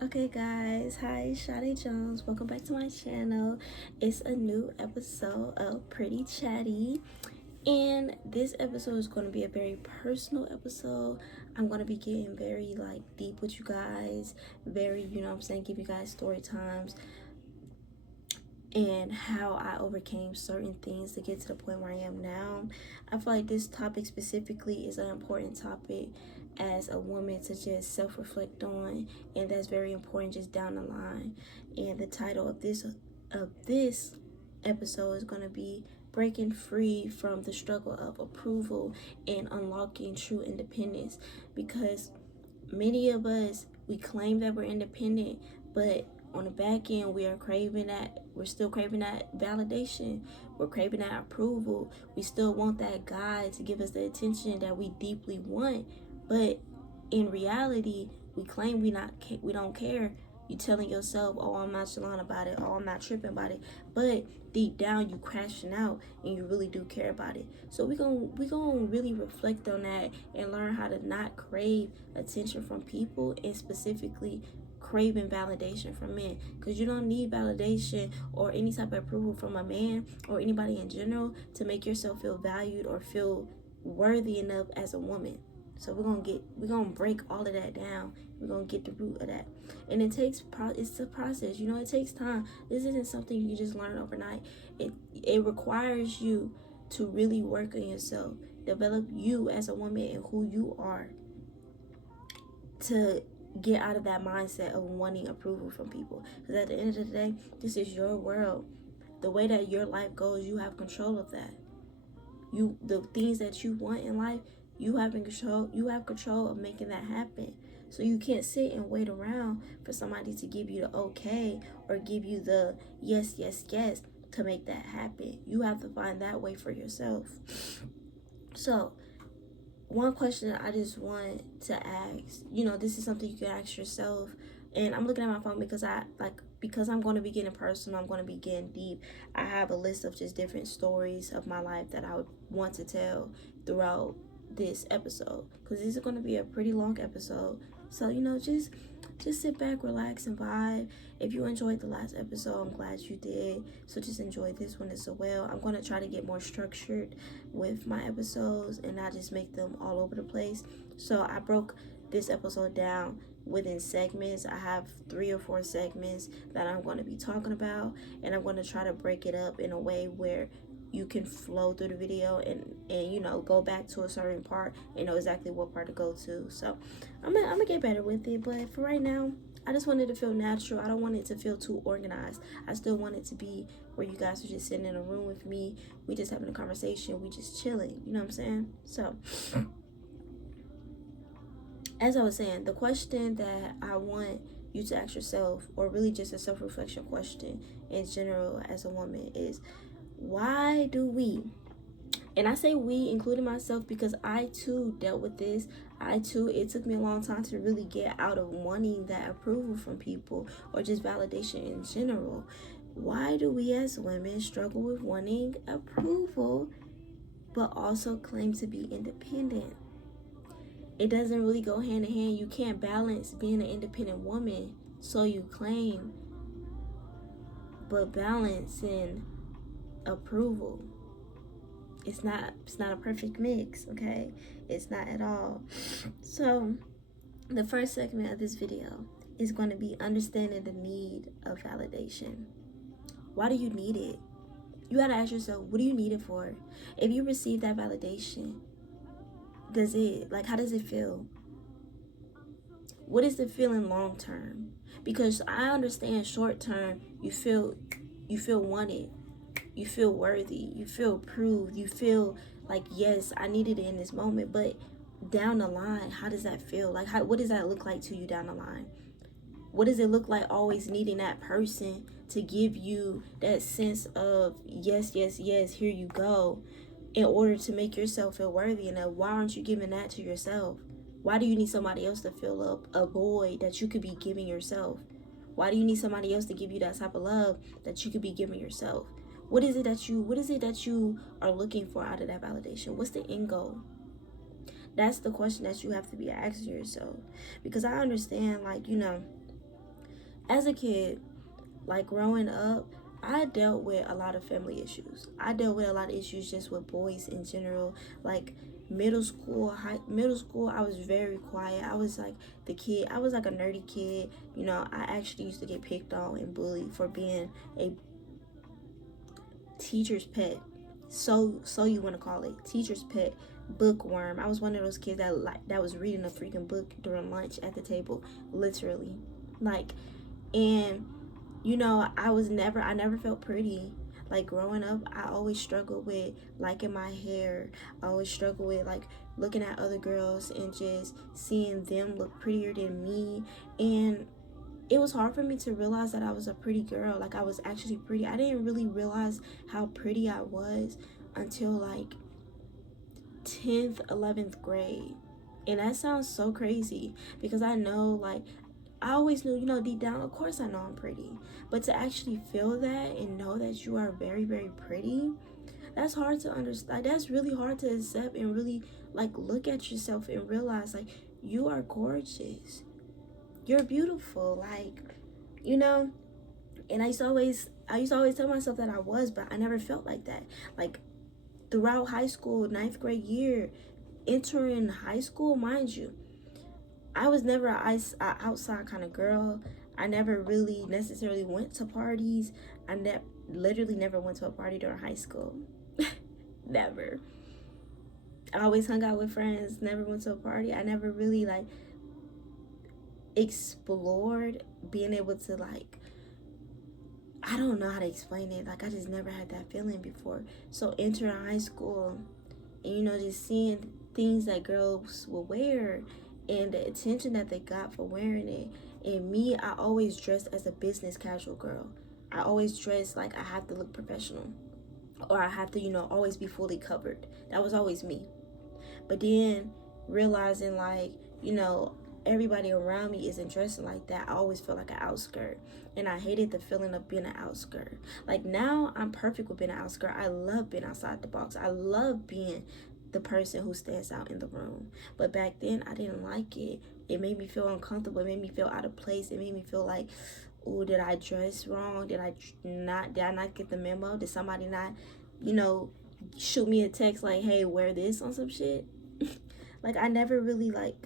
Okay guys, hi, Shadi Jones. Welcome back to my channel. It's a new episode of Pretty Chady. And this episode is going to be a very personal episode. I'm going to be getting very deep with you guys. Very, give you guys story times and how I overcame certain things to get to the point where I am now. I feel like this topic specifically is an important topic as a woman to just self-reflect on, and that's very important just down the line. And the title of this episode is going to be breaking free from the struggle of approval and unlocking true independence, because many of us, we claim that we're independent, but on the back end we're still craving that validation. We're craving that approval. We still want that guy to give us the attention that we deeply want, but in reality we claim we don't care. You telling yourself, oh, I'm nonchalant about it, oh, I'm not tripping about it, but deep down you crashing out and you really do care about it. So we gonna really reflect on that and learn how to not crave attention from people, and specifically craving validation from men, because you don't need validation or any type of approval from a man or anybody in general to make yourself feel valued or feel worthy enough as a woman. So we're gonna break all of that down. We're gonna get the root of that, and it's a process. It takes time. This isn't something you just learn overnight. It requires you to really work on yourself, develop you as a woman and who you are, to get out of that mindset of wanting approval from people. Because at the end of the day, this is your world. The way that your life goes, you have control of that. The things that you want in life, you have control. You have control of making that happen. So you can't sit and wait around for somebody to give you the okay or give you the yes, yes, yes to make that happen. You have to find that way for yourself. So one question I just want to ask, this is something you can ask yourself. And I'm looking at my phone because I'm going to be getting personal, I'm going to be getting deep. I have a list of just different stories of my life that I would want to tell throughout this episode, because this is going to be a pretty long episode. So just sit back, relax, and vibe. If you enjoyed the last episode, I'm glad you did. So just enjoy this one as well. I'm going to try to get more structured with my episodes and not just make them all over the place. So I broke this episode down within segments. I have 3 or 4 segments that I'm going to be talking about, and I'm going to try to break it up in a way where you can flow through the video and go back to a certain part and know exactly what part to go to. So I'm gonna get better with it, but for right now, I just want it to feel natural. I don't want it to feel too organized. I still want it to be where you guys are just sitting in a room with me, we just having a conversation, we just chilling, you know what I'm saying? So as I was saying, the question that I want you to ask yourself, or really just a self-reflection question in general as a woman, is why do we, and I say we, including myself, because I too dealt with this. It took me a long time to really get out of wanting that approval from people or just validation in general. Why do we as women struggle with wanting approval but also claim to be independent? It doesn't really go hand in hand. You can't balance being an independent woman, so you claim, but balancing approval. It's not a perfect mix, okay? It's not at all. So the first segment of this video is going to be understanding the need of validation. Why do you need it? You got to ask yourself, what do you need it for? If you receive that validation, how does it feel? What is the feeling long term? Because I understand short term, you feel wanted, you feel worthy, you feel approved, you feel like, yes, I needed it in this moment. But down the line, how does that feel? What does that look like to you down the line? What does it look like always needing that person to give you that sense of yes, yes, yes, here you go, in order to make yourself feel worthy enough? Why aren't you giving that to yourself? Why do you need somebody else to fill up a void that you could be giving yourself? Why do you need somebody else to give you that type of love that you could be giving yourself? What is it that you are looking for out of that validation? What's the end goal? That's the question that you have to be asking yourself. Because I understand, as a kid, like growing up, I dealt with a lot of family issues. I dealt with a lot of issues just with boys in general. Like middle school, I was very quiet. I was like the kid. I was like a nerdy kid. You know, I actually used to get picked on and bullied for being a teacher's pet. So you want to call it teacher's pet, bookworm. I was one of those kids that was reading a freaking book during lunch at the table, literally, like, and you know, I never felt pretty. Like growing up, I always struggled with liking my hair. I always struggled with like looking at other girls and just seeing them look prettier than me. And it was hard for me to realize that I was a pretty girl. Like I was actually pretty. I didn't really realize how pretty I was until like 10th, 11th grade. And that sounds so crazy because I know, like, I always knew, you know, deep down, of course I know I'm pretty. But to actually feel that and know that you are very, very pretty, that's hard to understand. That's really hard to accept and really, like, look at yourself and realize, like, you are gorgeous. You're beautiful. Like, you know, and I used to always tell myself that I was, but I never felt like that. Like, throughout high school, ninth grade year, entering high school, mind you, I was never an outside kind of girl. I never really necessarily went to parties. Literally never went to a party during high school. Never. I always hung out with friends, never went to a party. I never really like explored being able to like, I don't know how to explain it. Like I just never had that feeling before. So entering high school and you know just seeing things that girls will wear and the attention that they got for wearing it. And me, I always dressed as a business casual girl. I always dressed like I have to look professional or I have to, you know, always be fully covered. That was always me. But then realizing like, you know, everybody around me isn't dressing like that, I always felt like an outskirt. And I hated the feeling of being an outskirt. Like now I'm perfect with being an outskirt. I love being outside the box. I love being the person who stands out in the room. But back then I didn't like it. It made me feel uncomfortable. It made me feel out of place. It made me feel like, oh, did I dress wrong? Did I not get the memo? Did somebody not, you know, shoot me a text like, hey, wear this on some shit? Like I never really like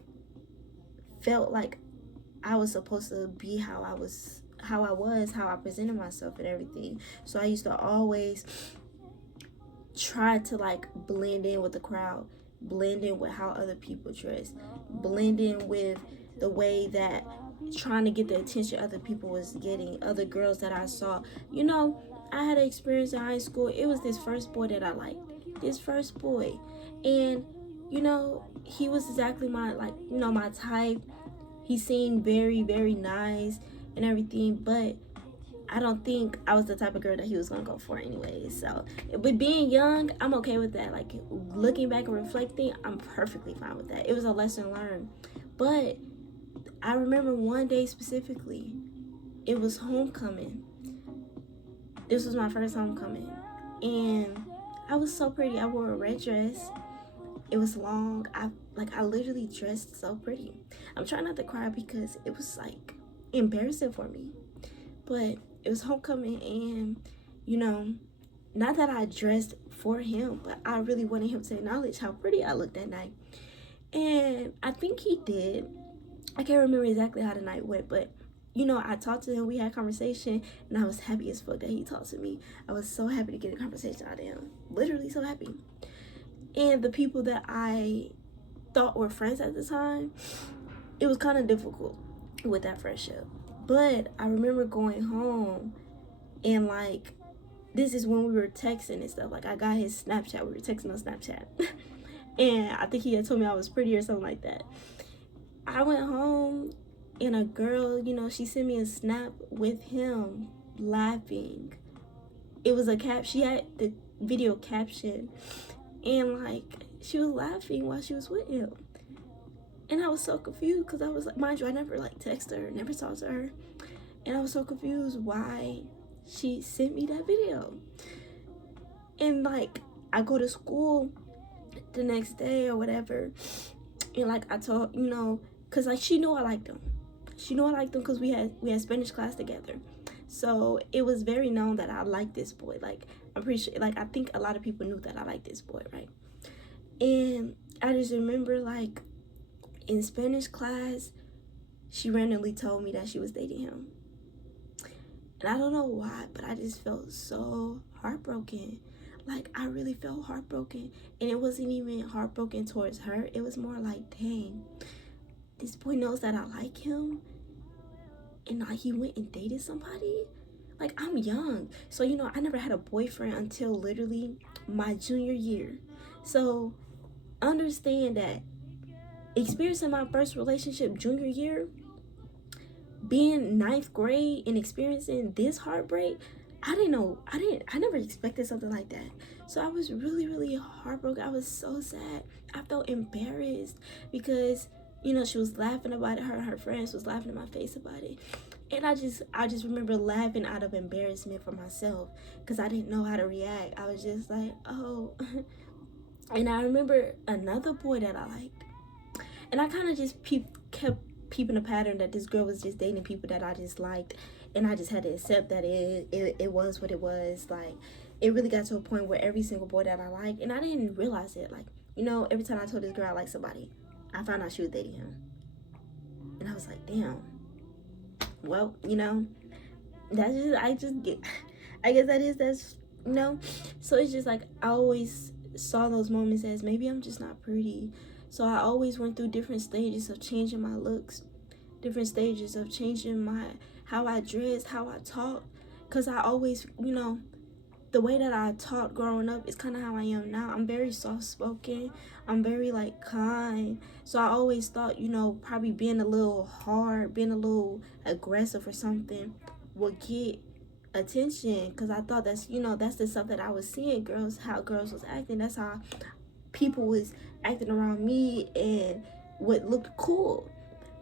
felt like I was supposed to be how I presented myself and everything. So I used to always try to like blend in with the crowd, blend in with how other people dress, blend in with the way that trying to get the attention other people was getting, other girls that I saw. You know, I had an experience in high school. It was this first boy that I liked. This first boy. And, you know, he was exactly my like, you know, my type. He seemed very, very nice and everything, but I don't think I was the type of girl that he was gonna go for anyway. So with being young, I'm okay with that. Like looking back and reflecting, I'm perfectly fine with that. It was a lesson learned. But I remember one day specifically, it was homecoming. This was my first homecoming. And I was so pretty. I wore a red dress. It was long. I literally dressed so pretty. I'm trying not to cry because it was like embarrassing for me. But it was homecoming and, you know, not that I dressed for him, but I really wanted him to acknowledge how pretty I looked that night. And I think he did. I can't remember exactly how the night went, but you know, I talked to him, we had a conversation, and I was happy as fuck that he talked to me. I was so happy to get a conversation out of him. Literally so happy. And the people that I thought were friends at the time, it was kind of difficult with that friendship. But I remember going home and like, this is when we were texting and stuff. Like I got his Snapchat, we were texting on Snapchat. And I think he had told me I was pretty or something like that. I went home and a girl, you know, she sent me a snap with him laughing. It was she had the video caption and like she was laughing while she was with him. And I was so confused because I was like, mind you, I never like texted her, never talked to her. And I was so confused why she sent me that video. And like, I go to school the next day or whatever. And like, I told, you know, because like she knew I liked him. She knew I liked him because we had Spanish class together. So it was very known that I liked this boy. Like, I'm pretty sure, like, I think a lot of people knew that I liked this boy, right? And I just remember, like, in Spanish class, she randomly told me that she was dating him. And I don't know why, but I just felt so heartbroken. Like, I really felt heartbroken. And it wasn't even heartbroken towards her. It was more like, dang, this boy knows that I like him. And like, he went and dated somebody. Like, I'm young. So, you know, I never had a boyfriend until literally my junior year. So, understand that experiencing my first relationship junior year, being ninth grade and experiencing this heartbreak, I never expected something like that. So I was really, really heartbroken. I was so sad. I felt embarrassed because, you know, she was laughing about it. Her friends was laughing in my face about it. And I just remember laughing out of embarrassment for myself because I didn't know how to react. I was just like, oh. And I remember another boy that I liked. And I kind of just kept peeping a pattern that this girl was just dating people that I just liked. And I just had to accept that it was what it was. Like, it really got to a point where every single boy that I liked, and I didn't realize it. Like, you know, every time I told this girl I like somebody, I found out she was dating him. And I was like, damn. Well, you know, I guess that's, you know. So it's just like, I always saw those moments as maybe I'm just not pretty. So I always went through different stages of changing my looks, different stages of changing how I dressed, how I talked. Because I always, you know, the way that I talked growing up is kind of how I am now. I'm very soft-spoken. I'm very, like, kind. So I always thought, you know, probably being a little hard, being a little aggressive or something would get attention. Because I thought that's, you know, that's the stuff that I was seeing how girls was acting. That's how people was acting around me and what looked cool.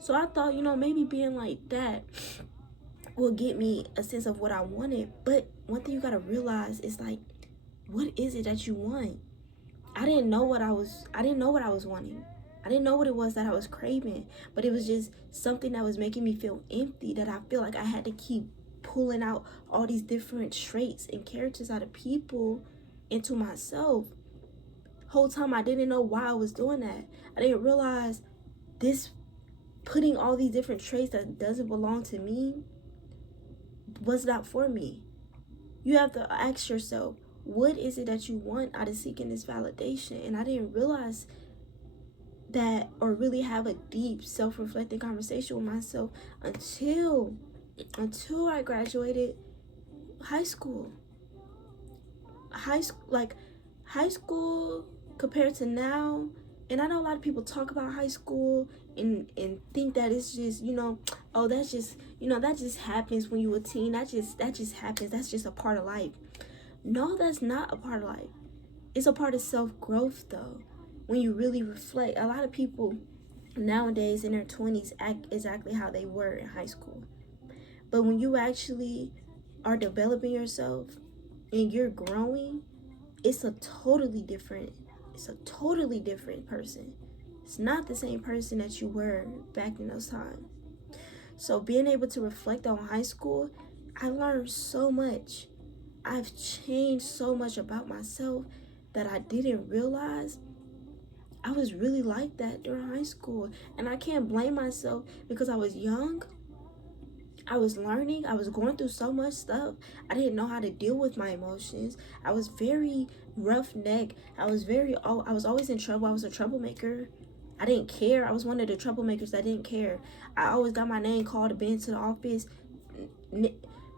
So I thought, you know, maybe being like that will get me a sense of what I wanted. But one thing you gotta realize is, like, what is it that you want? I didn't know what I was wanting. I didn't know what it was that I was craving, but it was just something that was making me feel empty, that I feel like I had to keep pulling out all these different traits and characters out of people into myself. Whole time I didn't know why I was doing that. I didn't realize this putting all these different traits that doesn't belong to me was not for me. You have to ask yourself, what is it that you want out of seeking this validation? And I didn't realize that, or really have a deep self-reflecting conversation with myself until I graduated high school. High school compared to now, and I know a lot of people talk about high school and think that it's just, you know, oh, that's just, you know, that just happens when you're a teen. That just happens. That's just a part of life. No, that's not a part of life. It's a part of self-growth, though. When you really reflect, a lot of people nowadays in their 20s act exactly how they were in high school. But when you actually are developing yourself and you're growing, it's a totally different person. It's not the same person that you were back in those times. So being able to reflect on high school, I learned so much. I've changed so much about myself that I didn't realize I was really like that during high school. And I can't blame myself because I was young. I was learning. I was going through so much stuff. I didn't know how to deal with my emotions. I was very roughneck. I was always in trouble. I was a troublemaker. I didn't care. I was one of the troublemakers that didn't care. I always got my name called to be into the office.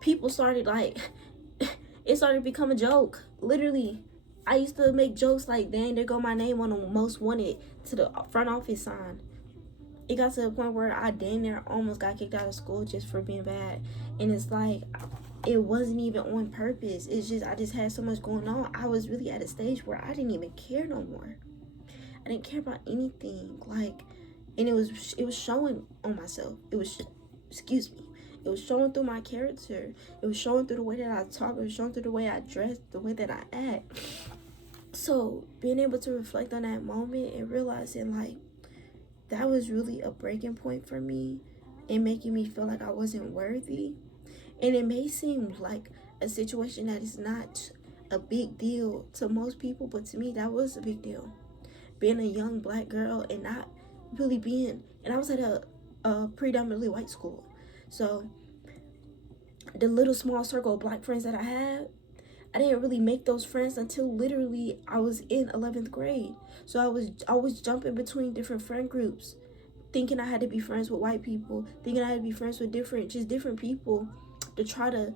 People started, like, it started to become a joke. Literally, I used to make jokes like, dang, there go my name on the most wanted to the front office sign. It got to the point where I dang near almost got kicked out of school just for being bad. And it's like, it wasn't even on purpose. It's just, I just had so much going on. I was really at a stage where I didn't even care no more. I didn't care about anything. Like, and it was showing on myself. It was showing through my character. It was showing through the way that I talk. It was showing through the way I dress, the way that I act. So being able to reflect on that moment and realizing, like, that was really a breaking point for me. and making me feel like I wasn't worthy. And it may seem like a situation that is not a big deal to most people, but to me, that was a big deal. Being a young black girl and not really being, and I was at a predominantly white school. So the little small circle of black friends that I had, I didn't really make those friends until literally I was in 11th grade. So I was jumping between different friend groups, thinking I had to be friends with white people, thinking I had to be friends with different people to try to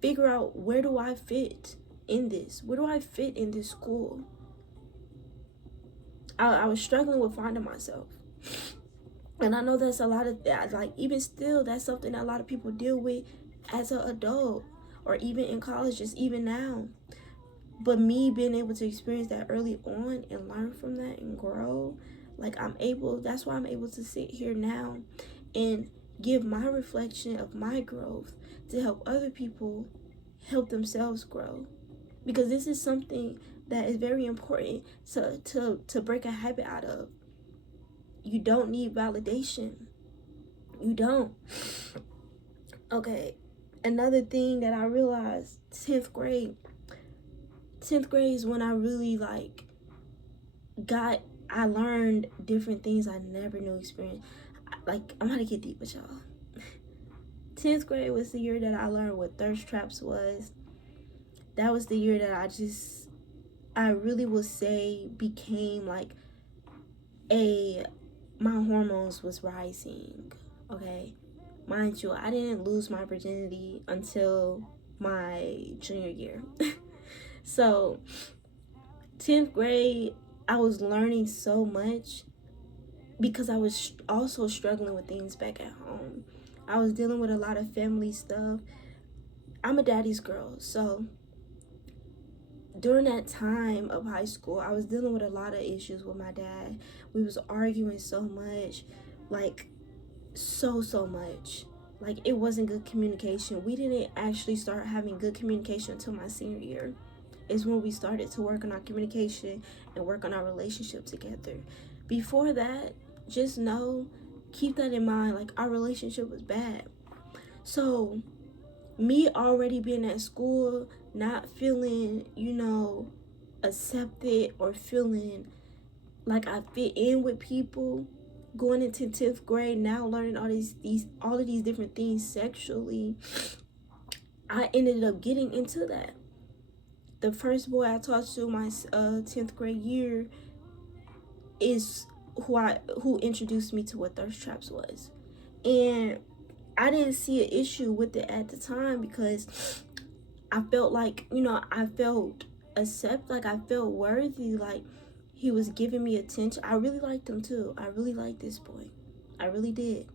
figure out, where do I fit in this? Where do I fit in this school? I was struggling with finding myself. And I know that's a lot of that, like, even still, that's something that a lot of people deal with as an adult, or even in college, just even now. But me being able to experience that early on and learn from that and grow, like, that's why I'm able to sit here now and give my reflection of my growth to help other people help themselves grow. Because this is something that is very important to break a habit out of. You don't need validation. You don't. Okay, another thing that I realized, 10th grade. 10th grade is when I really I learned different things I never knew experience. Like, I'm gonna get deep with y'all. 10th grade was the year that I learned what thirst traps was. That was the year that I really will say became like my hormones was rising. Okay, mind you, I didn't lose my virginity until my junior year. So 10th grade, I was learning so much because I was also struggling with things back at home. I was dealing with a lot of family stuff. I'm a daddy's girl, so during that time of high school, I was dealing with a lot of issues with my dad. We was arguing so much, like, so much. Like, it wasn't good communication. We didn't actually start having good communication until my senior year. Is when we started to work on our communication and work on our relationship together. Before that, just know, keep that in mind, like, our relationship was bad. So me already being at school, not feeling, accepted or feeling like I fit in with people, going into 10th grade, now learning all of these different things sexually, I ended up getting into that. The first boy I talked to my 10th grade year is who introduced me to what thirst traps was. And I didn't see an issue with it at the time because I felt like, I felt I felt worthy, like he was giving me attention. I really liked him too. I really liked this boy. I really did.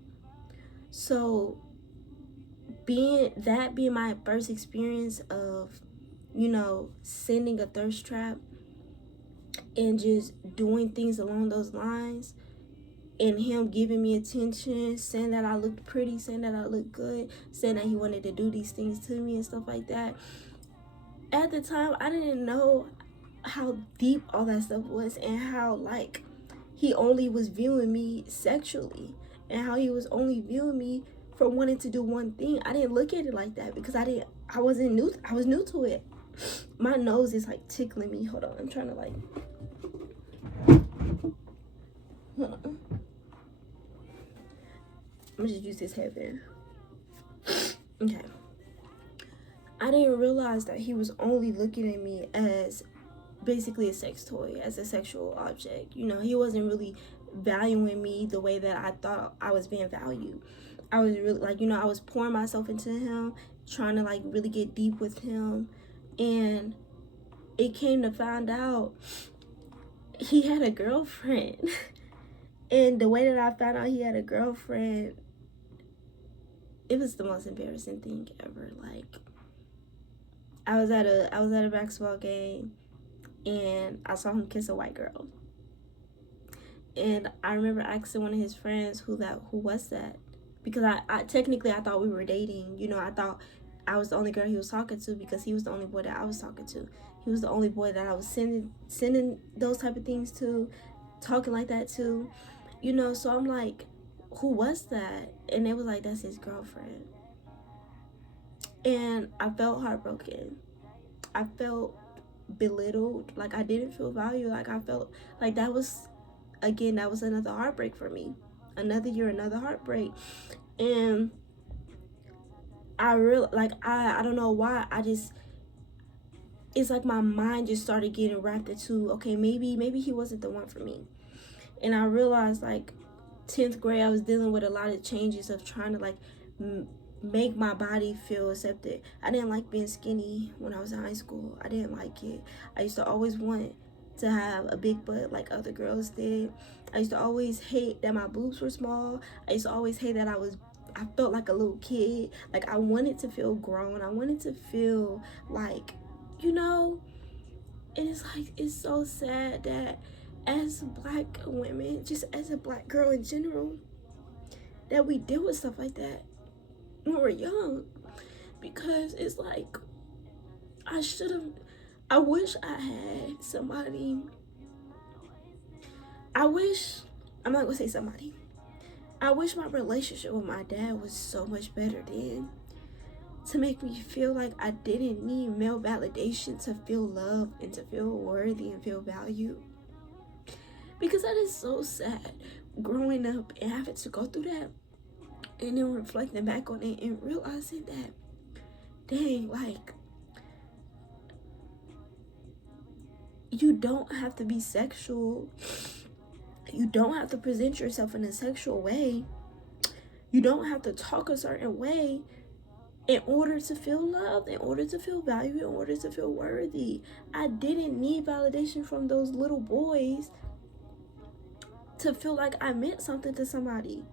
So being my first experience of, sending a thirst trap and just doing things along those lines, and him giving me attention, saying that I looked pretty, saying that I looked good, saying that he wanted to do these things to me and stuff like that. At the time, I didn't know how deep all that stuff was, and how, like, he only was viewing me sexually, and how he was only viewing me for wanting to do one thing. I didn't look at it like that because I was new to it. My nose is like tickling me. Hold on, I'm trying to like, hold on. I'm gonna just use this headband. Okay. I didn't realize that he was only looking at me as basically a sex toy, as a sexual object. He wasn't really valuing me the way that I thought I was being valued. I was really, like, I was pouring myself into him, trying to, like, really get deep with him. And it came to find out he had a girlfriend. And the way that I found out he had a girlfriend, it was the most embarrassing thing ever. Like, I was at a basketball game and I saw him kiss a white girl. And I remember asking one of his friends who was that, because I technically, I thought we were dating. I thought I was the only girl he was talking to because he was the only boy that I was talking to. He was the only boy that I was sending those type of things to, talking like that to. So I'm like, who was that? And they was like, that's his girlfriend. And I felt heartbroken. I felt belittled. Like, I didn't feel valued. Like, I felt like that was, again, that was another heartbreak for me. Another year, another heartbreak. And I really, like, I don't know why, I just, it's like my mind just started getting wrapped into, okay, maybe he wasn't the one for me. And I realized, like, 10th grade, I was dealing with a lot of changes of trying to, like, make my body feel accepted. I didn't like being skinny when I was in high school. I didn't like it. I used to always want to have a big butt like other girls did. I used to always hate that my boobs were small. I used to always hate that I felt like a little kid. Like, I wanted to feel grown. I wanted to feel like, you know, and it's like, it's so sad that as black women, just as a black girl in general, that we deal with stuff like that when we're young. Because it's like, I wish I had somebody. I'm not gonna say somebody. I wish my relationship with my dad was so much better then, to make me feel like I didn't need male validation to feel loved and to feel worthy and feel valued. Because that is so sad, growing up and having to go through that, and then reflecting back on it and realizing that, dang, like, you don't have to be sexual. You don't have to present yourself in a sexual way. You don't have to talk a certain way in order to feel loved, in order to feel valued, in order to feel worthy. I didn't need validation from those little boys to feel like I meant something to somebody.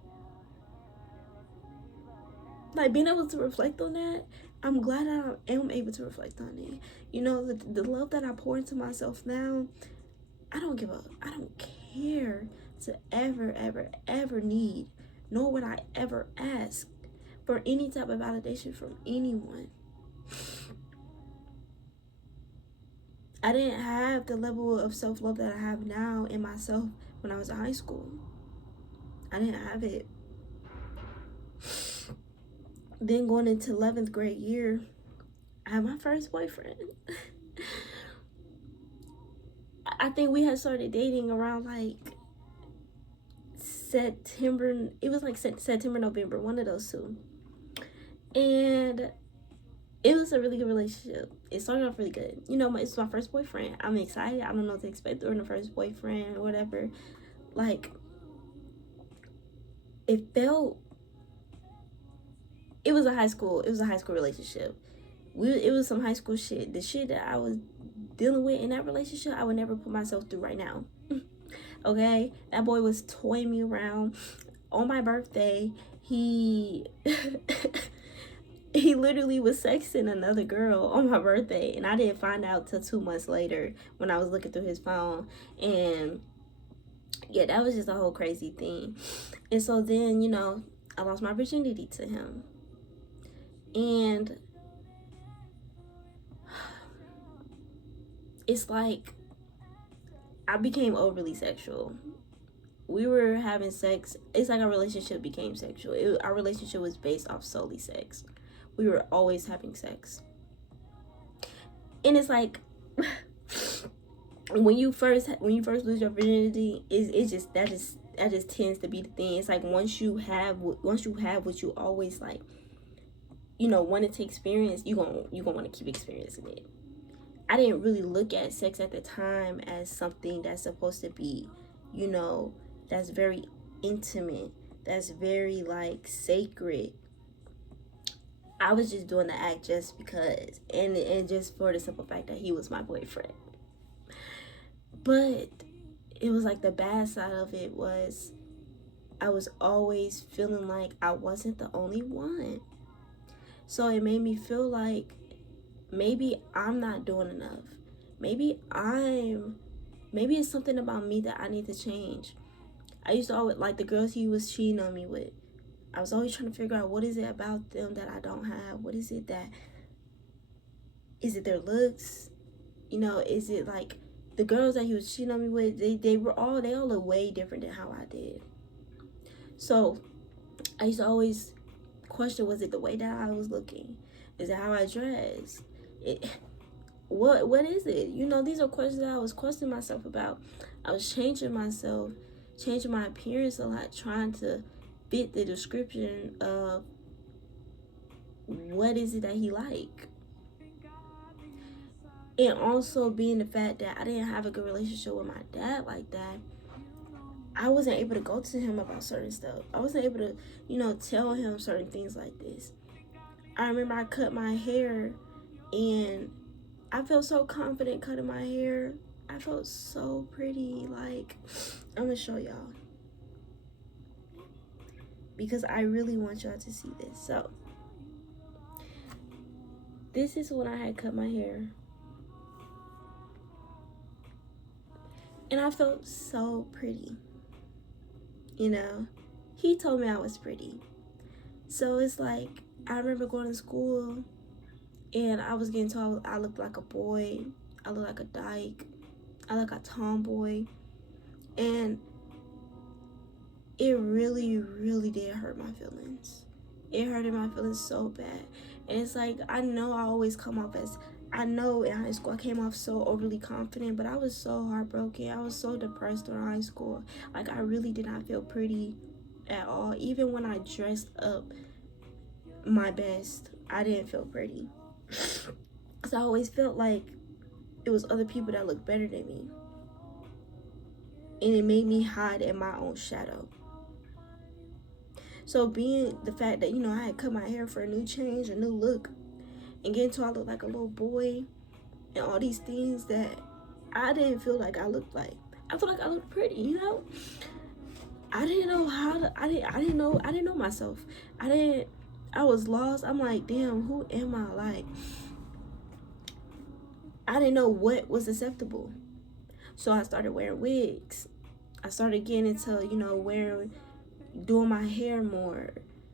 Like, being able to reflect on that, I'm glad I am able to reflect on it. You know, the love that I pour into myself now, I don't give up. I don't care to ever need, nor would I ever ask for any type of validation from anyone. I didn't have the level of self-love that I have now in myself when I was in high school. I didn't have it. Then going into 11th grade year, I had my first boyfriend. I think we had started dating around like September. It was like September, November, one of those two. And it was a really good relationship. It started off really good. You know, it's my first boyfriend. I'm excited. I don't know what to expect during the first boyfriend or whatever. Like, it was a high school relationship. It was some high school shit. The shit that I was dealing with in that relationship, I would never put myself through right now. Okay? That boy was toying me around. On my birthday, he he literally was sexting another girl on my birthday, and I didn't find out till 2 months later when I was looking through his phone. And yeah, that was just a whole crazy thing. And so then, you know, I lost my virginity to him. And it's like, I became overly sexual. We were having sex. It's like our relationship became sexual. Our relationship was based off solely sex. We were always having sex. And it's like, when you first lose your virginity, that just tends to be the thing. It's like, once you have what you always, like, you know, wanted to experience, you gonna want to keep experiencing it. I didn't really look at sex at the time as something that's supposed to be, you know, that's very intimate, that's very, like, sacred. I was just doing the act just because, and just for the simple fact that he was my boyfriend. But it was like, the bad side of it was, I was always feeling like I wasn't the only one. So it made me feel like maybe I'm not doing enough. Maybe it's something about me that I need to change. I used to always, like, the girls he was cheating on me with, I was always trying to figure out, what is it about them that I don't have? What is it is it their looks? You know, is it like the girls that he was cheating on me with, they all look way different than how I did. So I used to always question, was it the way that I was looking? Is it how I dress? What is it? You know, these are questions that I was questioning myself about. I was changing myself, changing my appearance a lot, trying to fit the description of what is it that he like. And also being the fact that I didn't have a good relationship with my dad like that, I wasn't able to go to him about certain stuff. I wasn't able to, tell him certain things like this. I remember I cut my hair and I felt so confident cutting my hair. I felt so pretty. Like, I'm gonna show y'all because I really want y'all to see this. So, this is when I had cut my hair. And I felt so pretty. He told me I was pretty. So it's like, I remember going to school and I was getting told I looked like a boy. I looked like a dyke. I looked like a tomboy. And it really, really did hurt my feelings. It hurted my feelings so bad. And it's like, I know I always come off as, I know in high school I came off so overly confident, but I was so heartbroken. I was so depressed during high school. Like, I really did not feel pretty at all. Even when I dressed up my best, I didn't feel pretty. Because I always felt like it was other people that looked better than me. And it made me hide in my own shadow. So being the fact that, I had cut my hair for a new change, a new look, and getting told I look like a little boy, and all these things that I didn't feel like I looked like. I felt like I looked pretty, I didn't know how to, I didn't know myself. I was lost. I'm like, damn, who am I? Like, I didn't know what was acceptable. So I started wearing wigs. I started getting into, doing my hair more,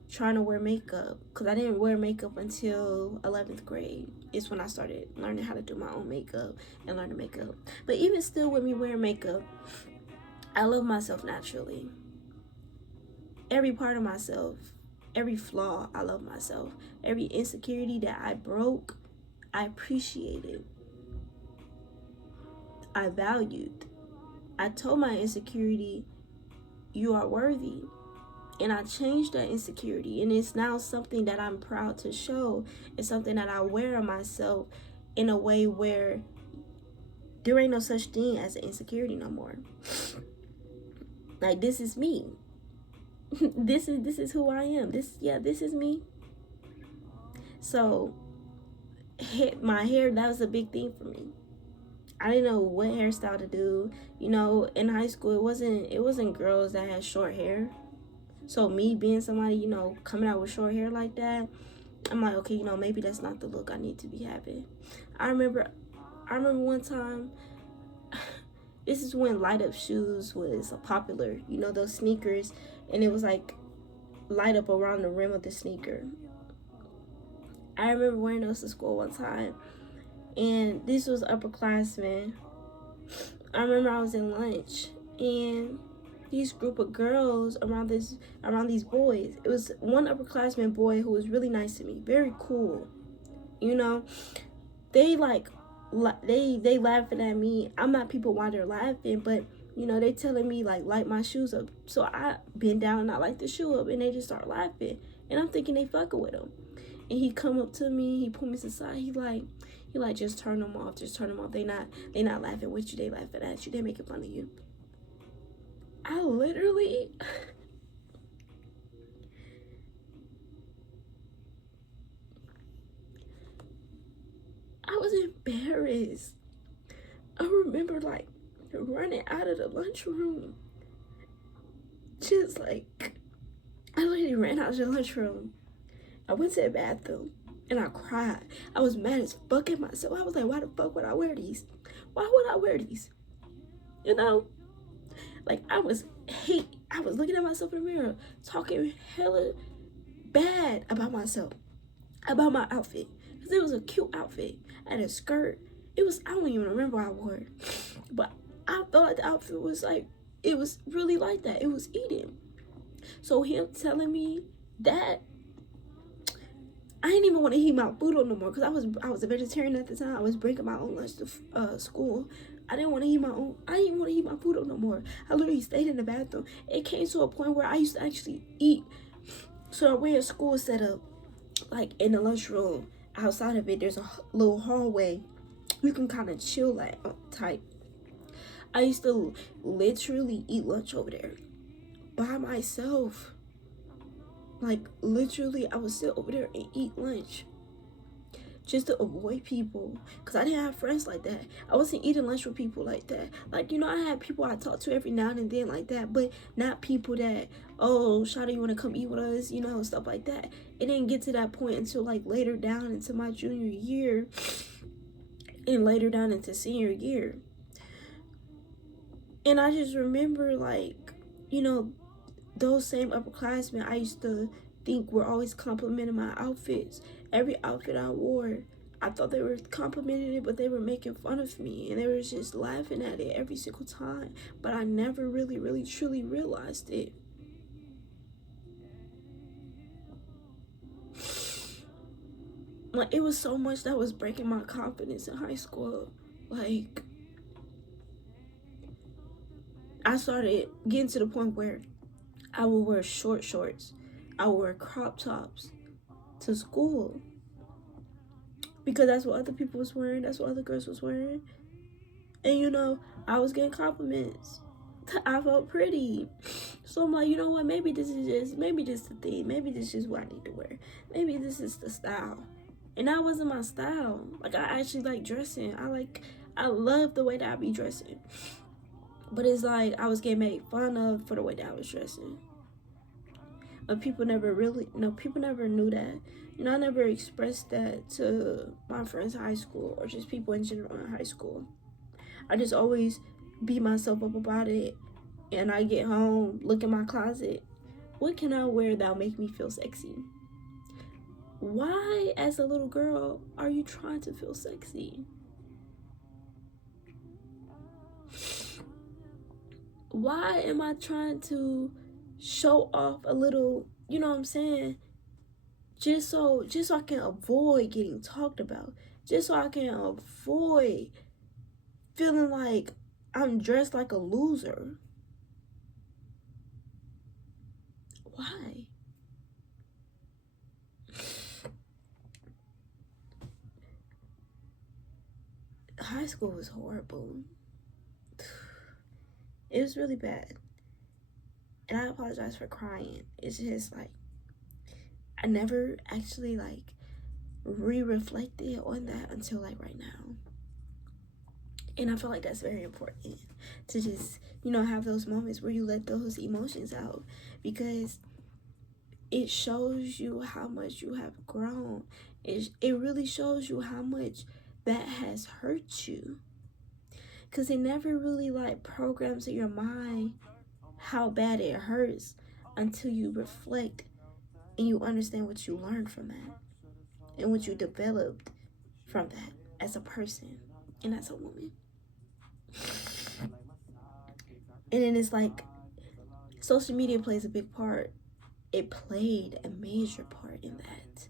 trying to wear makeup, because I didn't wear makeup until 11th grade. It's when I started learning how to do my own makeup and learning makeup. But even still with me wearing makeup, I love myself naturally. Every part of myself, every flaw, I love myself. Every insecurity that I broke, I appreciated. I valued. I told my insecurity, you are worthy. And I changed that insecurity, and it's now something that I'm proud to show. It's something that I wear on myself in a way where there ain't no such thing as an insecurity no more. Like, this is me. This is who I am. This is me. So my hair, that was a big thing for me. I didn't know what hairstyle to do. In high school, it wasn't girls that had short hair. So me being somebody, coming out with short hair like that, I'm like, okay, maybe that's not the look I need to be having. I remember one time, this is when light up shoes was popular, those sneakers, and it was like light up around the rim of the sneaker. I remember wearing those to school one time, and this was upperclassmen. I remember I was in lunch, and these group of girls around these boys. It was one upperclassman boy who was really nice to me, very cool. They they laughing at me. I'm not people while they're laughing, but they telling me like light my shoes up. So I bend down and I light the shoe up, and they just start laughing, and I'm thinking they fucking with him. And he come up to me, he pull me to the side, he like just turn them off, They not laughing with you, they laughing at you, they making fun of you. I literally, I was embarrassed. I remember like running out of the lunchroom. Just like, I literally ran out of the lunchroom. I went to the bathroom and I cried. I was mad as fuck at myself. I was like, why the fuck would I wear these? Why would I wear these? Like, I was looking at myself in the mirror, talking hella bad about myself, about my outfit. Because it was a cute outfit. I had a skirt. I don't even remember what I wore. But I felt like the outfit was like, it was really like that. It was eating. So him telling me that I didn't even want to eat my food no more because I was a vegetarian at the time. I was bringing my own lunch to school. I didn't want to eat my own. I didn't want to eat my food no more. I literally stayed in the bathroom. It came to a point where I used to actually eat. So we had school set up like in the lunchroom. Outside of it, there's a little hallway you can kind of chill at type. I used to literally eat lunch over there by myself. Like literally, I would sit over there and eat lunch just to avoid people because I didn't have friends like that. I wasn't eating lunch with people like that. Like, you know, I had people I talked to every now and then like that, but not people that, oh, Shada, you want to come eat with us, you know, stuff like that. It didn't get to that point until like later down into my junior year and later down into senior year. And I just remember, like, you know, those same upperclassmen I used to think were always complimenting my outfits. Every outfit I wore, I thought they were complimenting it, but they were making fun of me. And they were just laughing at it every single time. But I never really, really, truly realized it. Like, it was so much that was breaking my confidence in high school. Like, I started getting to the point where I would wear short shorts. I would wear crop tops to school because that's what other people was wearing. That's what other girls was wearing. And you know, I was getting compliments. I felt pretty. So I'm like, you know what? Maybe this is the thing. Maybe this is what I need to wear. Maybe this is the style. And that wasn't my style. Like, I actually like dressing. I love the way that I be dressing. But it's like I was getting made fun of for the way that I was dressing. But people never really, people never knew that. You know, I never expressed that to my friends in high school or just people in general in high school. I just always beat myself up about it. And I get home, look in my closet. What can I wear that'll make me feel sexy? Why, as a little girl, are you trying to feel sexy? Why am I trying to show off a little, you know what I'm saying? Just so I can avoid getting talked about. Just so I can avoid feeling like I'm dressed like a loser. Why? High school was horrible. It was really bad. And I apologize for crying. It's just like I never actually like re-reflected on that until like right now. And I feel like that's very important to just, you know, have those moments where you let those emotions out because it shows you how much you have grown. It really shows you how much that has hurt you. Because it never really like programs in your mind how bad it hurts until you reflect and you understand what you learned from that and what you developed from that as a person and as a woman. And then it's like social media plays a big part. It played a major part in that.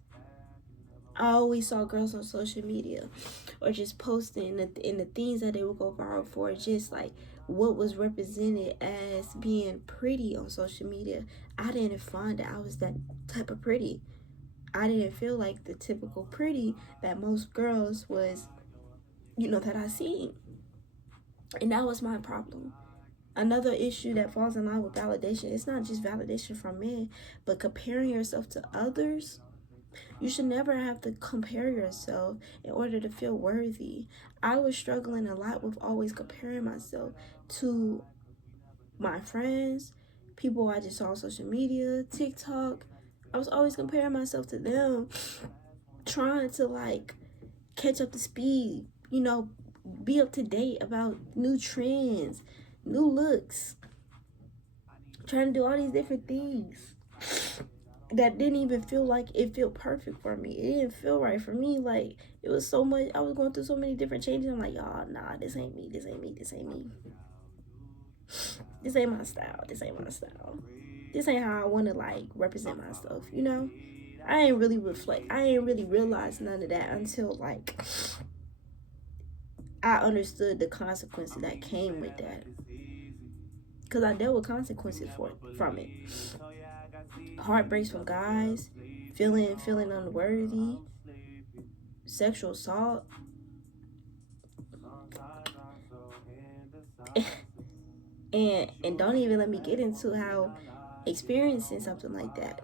I always saw girls on social media or just posting in the things that they would go viral for, just like what was represented as being pretty on social media. I didn't find that I was that type of pretty. I didn't feel like the typical pretty that most girls was, you know, that I seen. And that was my problem. Another issue that falls in line with validation, it's not just validation from men, but comparing yourself to others. You should never have to compare yourself in order to feel worthy. I was struggling a lot with always comparing myself to my friends, people I just saw on social media, TikTok. I was always comparing myself to them, trying to like catch up to speed, you know, be up to date about new trends, new looks, trying to do all these different things that didn't even feel like it felt perfect for me. It didn't feel right for me. Like, it was so much, I was going through so many different changes. I'm like, y'all, nah, this ain't me. This ain't my style. this ain't how I want to like represent myself, you know? I ain't really realize none of that until like I understood the consequences that came with that. Because I dealt with consequences from it. Heartbreaks from guys, feeling unworthy, sexual assault. And don't even let me get into how experiencing something like that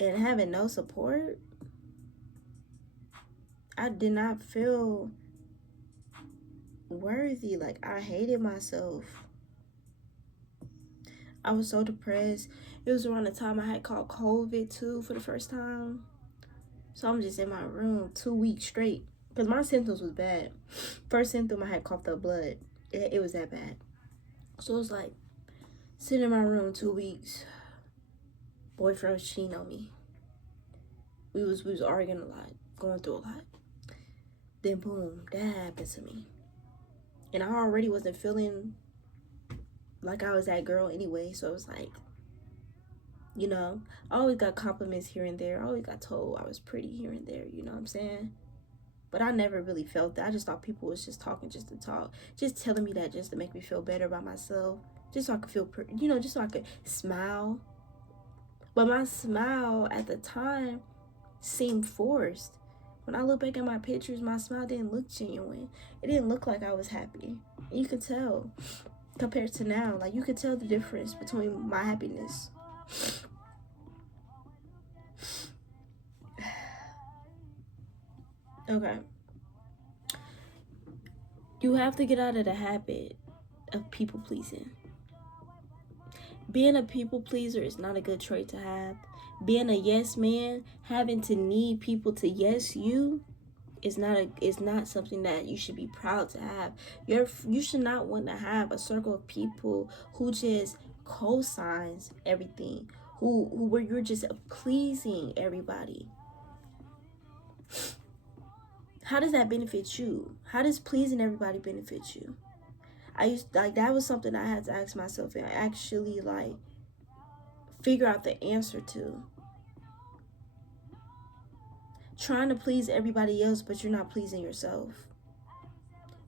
and having no support, I did not feel worthy. Like, I hated myself. I was so depressed. It was around the time I had caught COVID too for the first time. So I'm just in my room 2 weeks straight because my symptoms was bad. First symptom, I had coughed up blood. It was that bad. So it was like sitting in my room 2 weeks. Boyfriend was cheating on me. We was arguing a lot, going through a lot. Then boom, that happened to me. And I already wasn't feeling like I was that girl anyway. So it was like, you know, I always got compliments here and there. I always got told I was pretty here and there, you know what I'm saying? But I never really felt that. I just thought people was just talking just to talk. Just telling me that just to make me feel better about myself. Just so I could feel pretty, you know, just so I could smile. But my smile at the time seemed forced. When I look back at my pictures, my smile didn't look genuine. It didn't look like I was happy. And you could tell compared to now. Like, you could tell the difference between my happiness. Okay. You have to get out of the habit of people pleasing. Being a people pleaser is not a good trait to have. Being a yes man, having to need people to yes you, is not something that you should be proud to have. You should not want to have a circle of people who just co-signs everything, who where you're just pleasing everybody. How does that benefit you? How does pleasing everybody benefit you? That was something I had to ask myself and actually like figure out the answer to. Trying to please everybody else, but you're not pleasing yourself.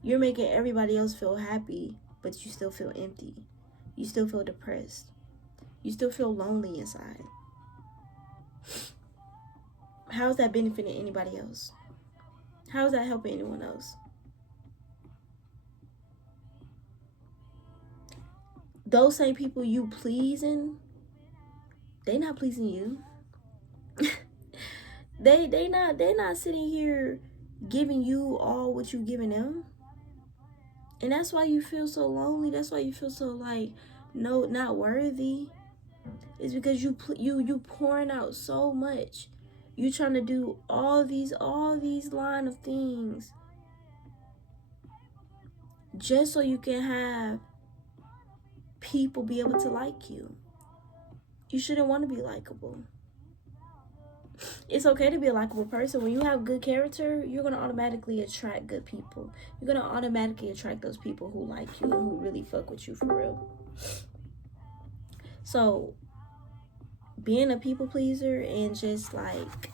You're making everybody else feel happy, but you still feel empty. You still feel depressed. You still feel lonely inside. How is that benefiting anybody else? How is that helping anyone else? Those same people you pleasing, they not pleasing you. they not sitting here giving you all what you giving them. And that's why you feel so lonely. That's why you feel so like not worthy. It's because you pouring out so much. You trying to do all these line of things just so you can have people be able to like you. You shouldn't want to be likable. It's okay to be a likable person. When you have good character, you're going to automatically attract good people. You're going to automatically attract those people who like you and who really fuck with you for real. So, being a people pleaser and just like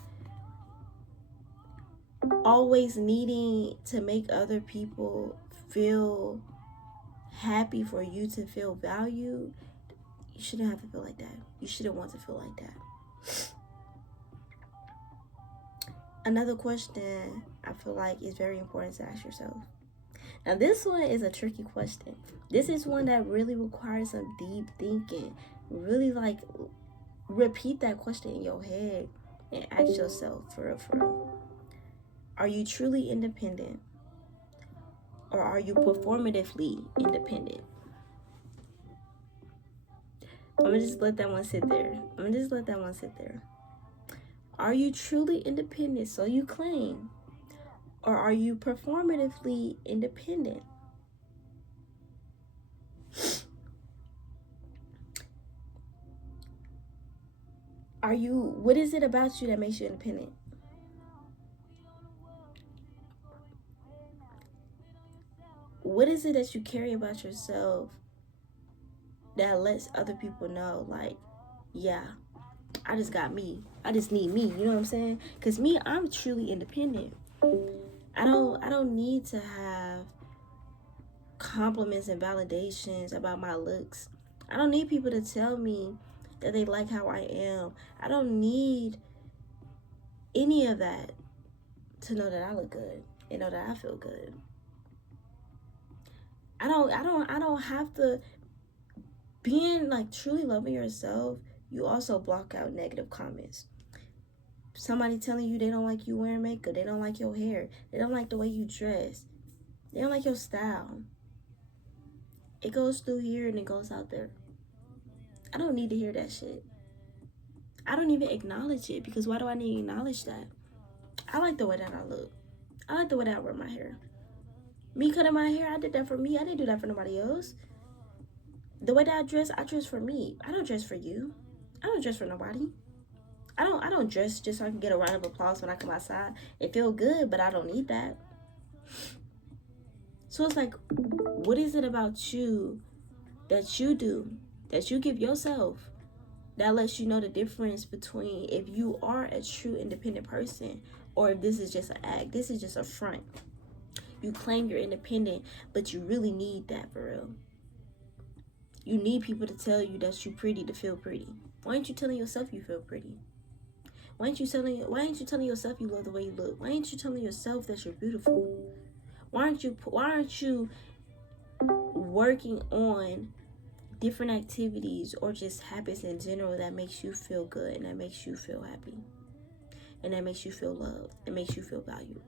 always needing to make other people feel happy for you to feel valued, you shouldn't have to feel like that. You shouldn't want to feel like that. Another question I feel like is very important to ask yourself. Now, this one is a tricky question. This is one that really requires some deep thinking. Really, like, repeat that question in your head and ask yourself, for real. Are you truly independent? Or are you performatively independent? I'm gonna just let that one sit there. Are you truly independent, so you claim? Or are you performatively independent? What is it about you that makes you independent? What is it that you carry about yourself that lets other people know, like, yeah, I just got me. I just need me. You know what I'm saying? Because me, I'm truly independent. I don't need to have compliments and validations about my looks. I don't need people to tell me that they like how I am. I don't need any of that to know that I look good and know that I feel good. I don't have to. Being like truly loving yourself, you also block out negative comments. Somebody telling you they don't like you wearing makeup, they don't like your hair, they don't like the way you dress, they don't like your style. It goes through here and it goes out there. I don't need to hear that shit. I don't even acknowledge it, because why do I need to acknowledge that? I like the way that I look. I like the way that I wear my hair. Me cutting my hair, I did that for me. I didn't do that for nobody else. The way that I dress for me. I don't dress for you. I don't dress for nobody. I don't dress just so I can get a round of applause when I come outside. It feel good, but I don't need that. So it's like, what is it about you that you do, that you give yourself, that lets you know the difference between if you are a true independent person or if this is just an act, this is just a front. You claim you're independent, but you really need that for real. You need people to tell you that you're pretty to feel pretty. Why aren't you telling yourself you feel pretty? Why ain't you telling yourself you love the way you look? Why ain't you telling yourself that you're beautiful? Why aren't you working on different activities or just habits in general that makes you feel good and that makes you feel happy and that makes you feel loved and makes you feel valued?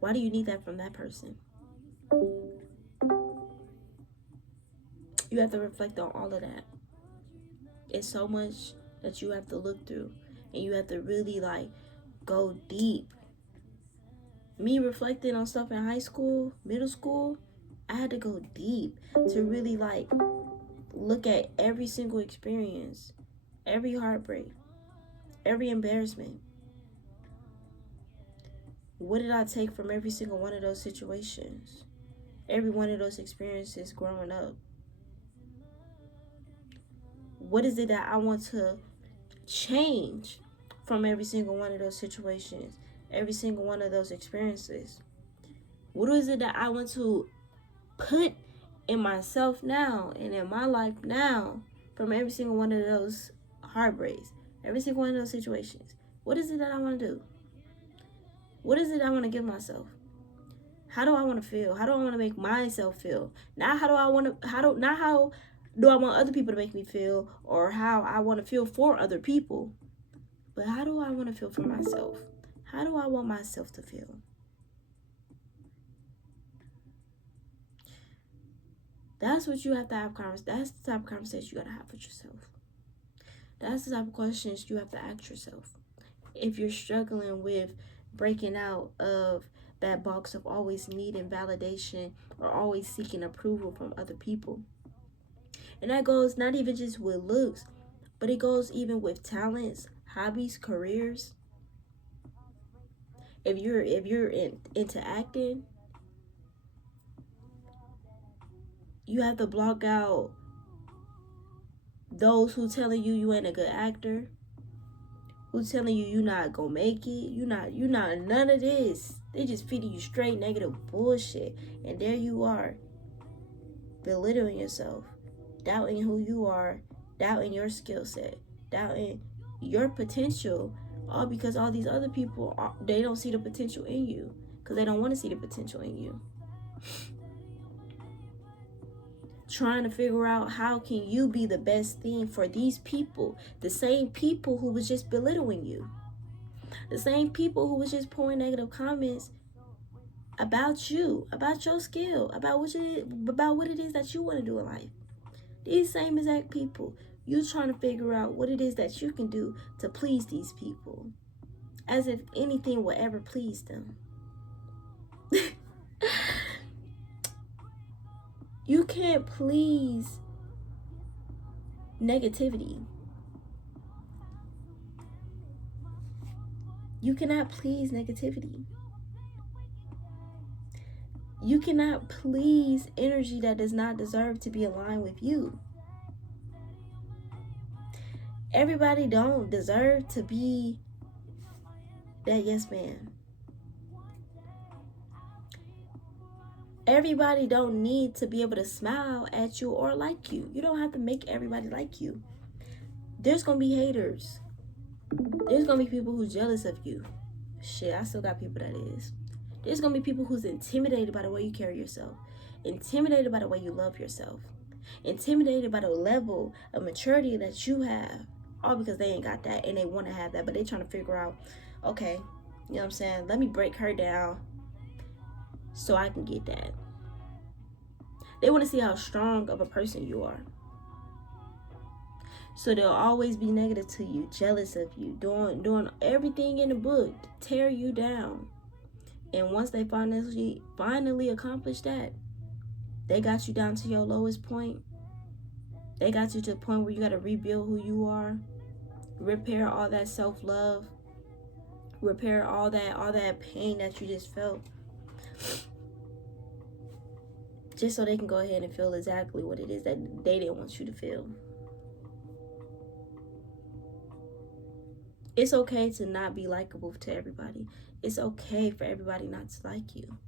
Why do you need that from that person? You have to reflect on all of that. It's so much that you have to look through, and you have to really like go deep. Me reflecting on stuff in high school, middle school, I had to go deep to really like look at every single experience, every heartbreak, every embarrassment. What did I take from every single one of those situations? Every one of those experiences growing up? What is it that I want to change from every single one of those situations, every single one of those experiences? What is it that I want to put in myself now and in my life now from every single one of those heartbreaks, every single one of those situations? What is it that I want to do? What is it I want to give myself? How do I want to feel? How do I want to make myself feel? Not how do I want to, not how do I want other people to make me feel, or how I want to feel for other people, but how do I want to feel for myself? How do I want myself to feel? That's what you have to have that's the type of conversation you got to have with yourself. That's the type of questions you have to ask yourself. If you're struggling with breaking out of that box of always needing validation or always seeking approval from other people. And that goes not even just with looks, but it goes even with talents, hobbies, careers. If you're into acting, you have to block out those who telling you ain't a good actor, who telling you not gonna make it, you not none of this. They just feeding you straight negative bullshit, and there you are, belittling yourself, doubting who you are, doubting your skill set, doubting your potential, all because all these other people they don't see the potential in you, because they don't want to see the potential in you. Trying to figure out how can you be the best thing for these people, the same people who was just belittling you, the same people who was just pouring negative comments about you, about your skill, about what it is that you want to do in life. These same exact people, you trying to figure out what it is that you can do to please these people, as if anything will ever please them. You can't please negativity. You cannot please negativity. You cannot please energy that does not deserve to be aligned with you. Everybody don't deserve to be that yes man. Everybody don't need to be able to smile at you or like you. You don't have to make everybody like you. There's gonna be haters. There's gonna be people who's jealous of you. Shit, I still got people that is. There's gonna be people who's intimidated by the way you carry yourself, intimidated by the way you love yourself, intimidated by the level of maturity that you have, all because they ain't got that and they want to have that, but they trying to figure out, okay, you know what I'm saying, let me break her down so I can get that. They want to see how strong of a person you are. So they'll always be negative to you, jealous of you, doing everything in the book to tear you down. And once they finally accomplish that, they got you down to your lowest point. They got you to the point where you got to rebuild who you are, repair all that self-love, repair all that pain that you just felt, just so they can go ahead and feel exactly what it is that they didn't want you to feel. It's okay to not be likable to everybody. It's okay for everybody not to like you.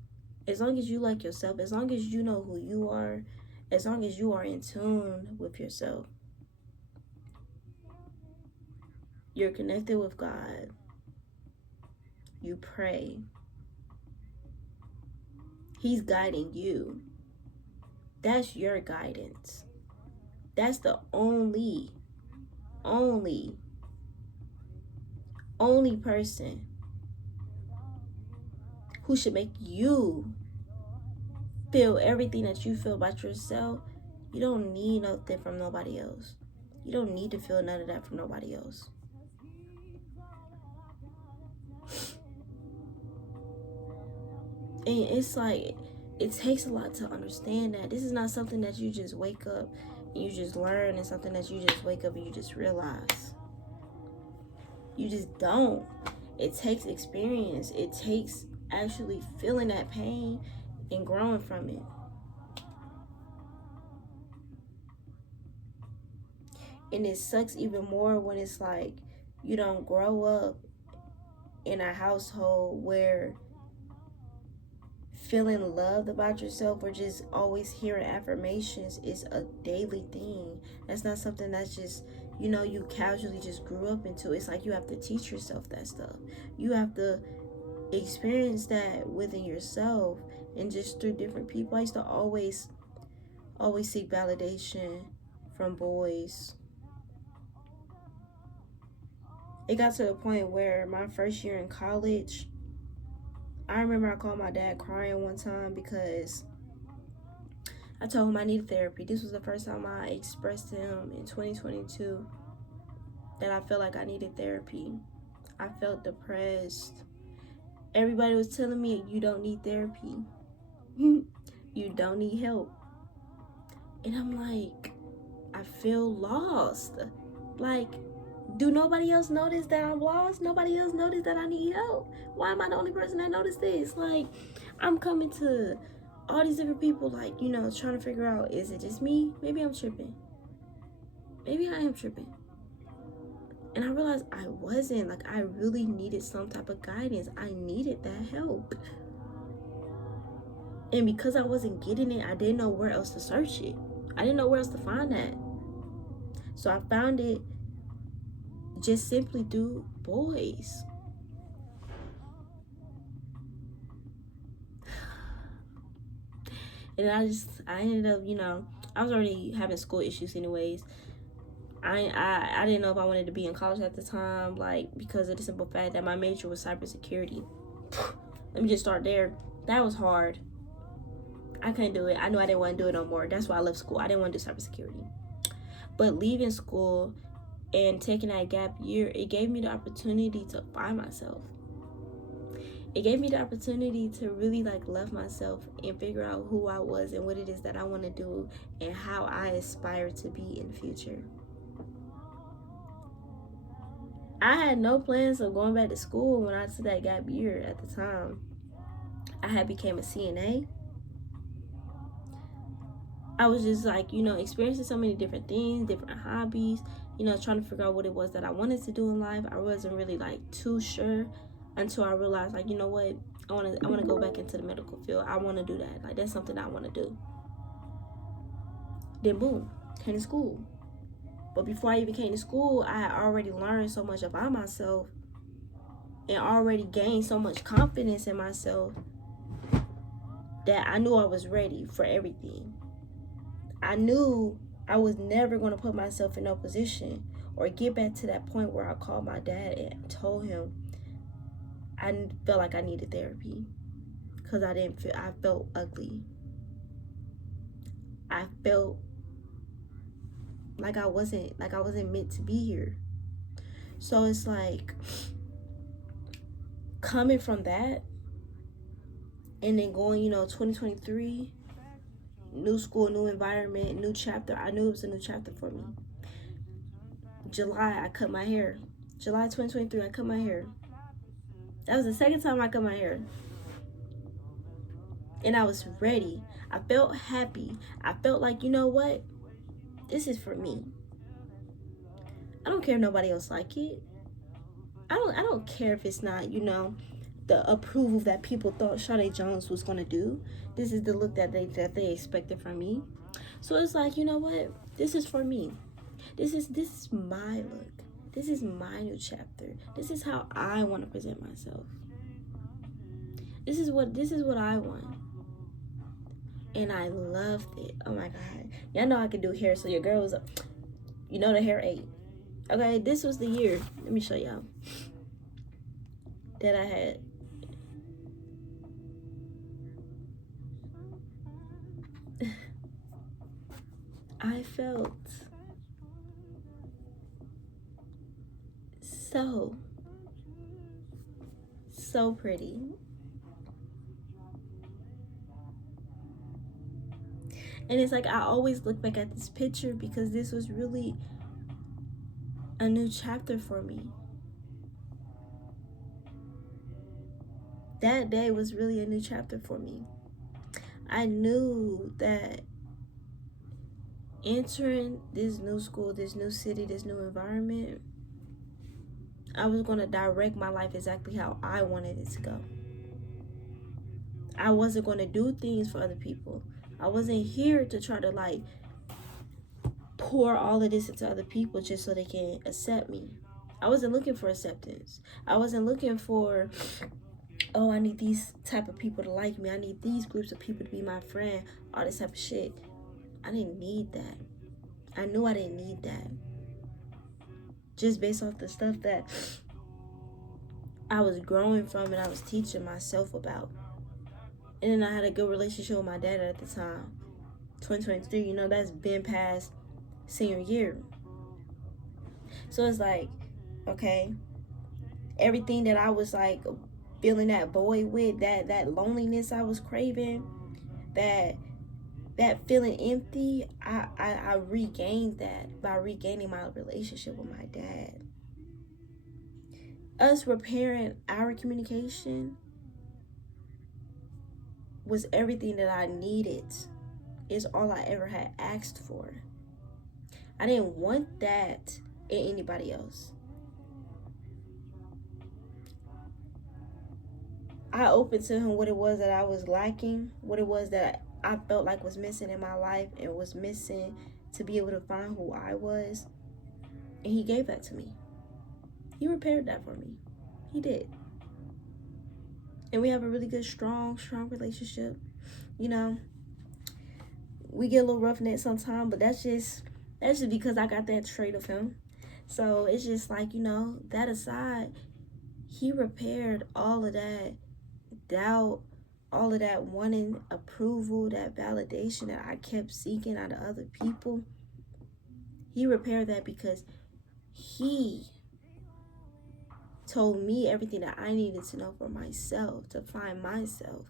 As long as you like yourself, as long as you know who you are, as long as you are in tune with yourself, you're connected with God, you pray, He's guiding you. That's your guidance. That's the only person who should make you feel everything that you feel about yourself. You don't need nothing from nobody else. You don't need to feel none of that from nobody else. And it's like, it takes a lot to understand that. This is not something that you just wake up and you just learn. It's something that you just wake up and you just realize. You just don't. It takes experience. It takes actually feeling that pain and growing from it. And it sucks even more when it's like you don't grow up in a household where feeling loved about yourself or just always hearing affirmations is a daily thing. That's not something that's just, you casually just grew up into. It's like you have to teach yourself that stuff. You have to experience that within yourself and just through different people. I used to always seek validation from boys. It got to the point where my first year in college, I remember I called my dad crying one time because I told him I needed therapy. This was the first time I expressed to him in 2022 that I felt like I needed therapy. I felt depressed. Everybody was telling me, you don't need therapy. You don't need help. And I'm like, I feel lost. Like, do nobody else notice that I'm lost? Nobody else notice that I need help? Why am I the only person that noticed this? Like, I'm coming to all these different people, like, trying to figure out, is it just me? Maybe I'm tripping. Maybe I am tripping. And I realized I wasn't. Like, I really needed some type of guidance. I needed that help. And because I wasn't getting it, I didn't know where else to search it. I didn't know where else to find that. So I found it just simply through boys. And I ended up, I was already having school issues anyways. I didn't know if I wanted to be in college at the time, like, because of the simple fact that my major was cybersecurity. Let me just start there. That was hard. I couldn't do it. I knew I didn't want to do it no more. That's why I left school. I didn't want to do cybersecurity. But leaving school and taking that gap year, it gave me the opportunity to find myself. It gave me the opportunity to really love myself and figure out who I was and what it is that I want to do and how I aspire to be in the future. I had no plans of going back to school when I took that gap year at the time. I had became a CNA. I was just like, experiencing so many different things, different hobbies, trying to figure out what it was that I wanted to do in life. I wasn't really like too sure until I realized, like, you know what, I want to go back into the medical field. I want to do that. Like, that's something I want to do. Then boom, came to school. But before I even came to school, I had already learned so much about myself and already gained so much confidence in myself that I knew I was ready for everything. I knew I was never going to put myself in no position or get back to that point where I called my dad and told him I felt like I needed therapy because I felt ugly. I felt like I wasn't meant to be here. So it's like coming from that and then going, 2023, new school, new environment, new chapter. I knew it was a new chapter for me. July, I cut my hair. July 2023, I cut my hair. That was the second time I cut my hair. And I was ready. I felt happy. I felt like, you know what? This is for me. I don't care if nobody else like it. I don't care if it's not, the approval that people thought Sade Jones was gonna do. This is the look that they expected from me. So it's like, you know what? This is for me. This is my look. This is my new chapter. This is how I want to present myself. This is what I want. And I loved it. Oh my god. Y'all know I can do hair, so your girl was up. The hair ate. Okay, this was the year. Let me show y'all. That I had. I felt so pretty. And it's like I always look back at this picture because this was really a new chapter for me. That day was really a new chapter for me. I knew that entering this new school, this new city, this new environment, I was going to direct my life exactly how I wanted it to go. I wasn't going to do things for other people. I wasn't here to try to like pour all of this into other people just so they can accept me. I wasn't looking for acceptance. I wasn't looking for, oh, I need these type of people to like me. I need these groups of people to be my friend. All this type of shit. I didn't need that. I knew I didn't need that. Just based off the stuff that I was growing from and I was teaching myself about. And then I had a good relationship with my dad at the time. 2023, that's been past senior year. So it's like, okay, everything that I was like feeling that void with, that loneliness I was craving, that feeling empty, I regained that by regaining my relationship with my dad. Us repairing our communication was everything that I needed. Is all I ever had asked for. I didn't want that in anybody else. I opened to him what it was that I was lacking, what it was that I felt like was missing in my life and was missing to be able to find who I was. And he gave that to me. He repaired that for me. He did. And we have a really good, strong relationship. We get a little roughneck sometimes, but that's just because I got that trait of him. So it's just like, that aside, he repaired all of that doubt, all of that wanting approval, that validation that I kept seeking out of other people. He repaired that because he told me everything that I needed to know for myself, to find myself.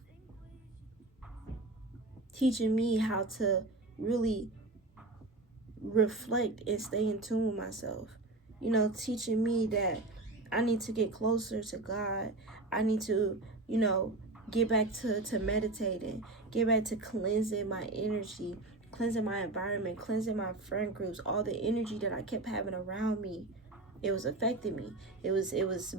Teaching me how to really reflect and stay in tune with myself. Teaching me that I need to get closer to God. I need to, get back to meditating, get back to cleansing my energy, cleansing my environment, cleansing my friend groups, all the energy that I kept having around me. It was affecting me. It was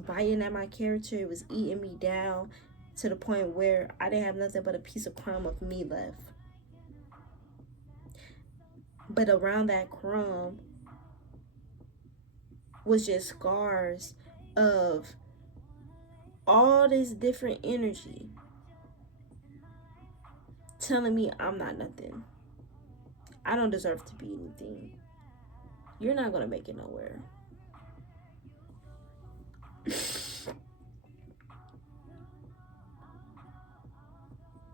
biting at my character. It was eating me down to the point where I didn't have nothing but a piece of crumb of me left. But around that crumb was just scars of all this different energy telling me I'm not nothing. I don't deserve to be anything. You're not gonna make it nowhere.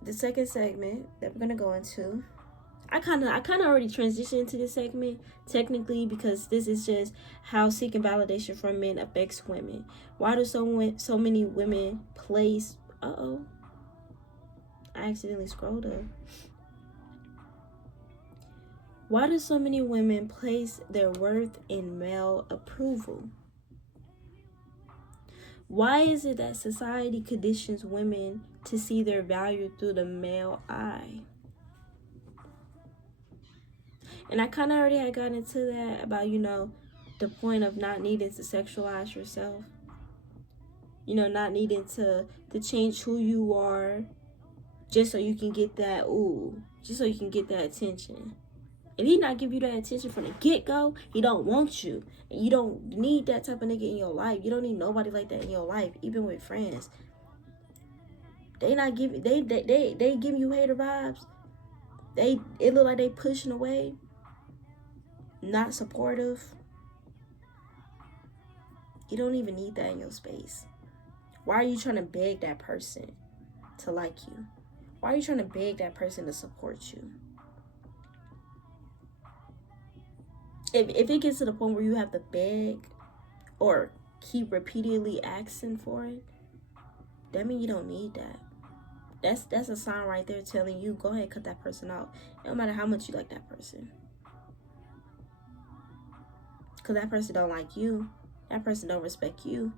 The second segment that we're gonna go into, I kind of already transitioned into this segment technically, because this is just how seeking validation from men affects women. Why do so many women place? I accidentally scrolled up. Why do so many women place their worth in male approval? Why is it that society conditions women to see their value through the male eye? And I kind of already had gotten into that about, the point of not needing to sexualize yourself. Not needing to change who you are just so you can get that, just so you can get that attention. If he not give you that attention from the get-go, he don't want you. And you don't need that type of nigga in your life. You don't need nobody like that in your life, even with friends. They not giving, they give you hater vibes. It look like they pushing away, not supportive. You don't even need that in your space. Why are you trying to beg that person to like you? Why are you trying to beg that person to support you? If it gets to the point where you have to beg or keep repeatedly asking for it, that means you don't need that. That's a sign right there telling you, go ahead, cut that person out. No matter how much you like that person. Because that person don't like you. That person don't respect you.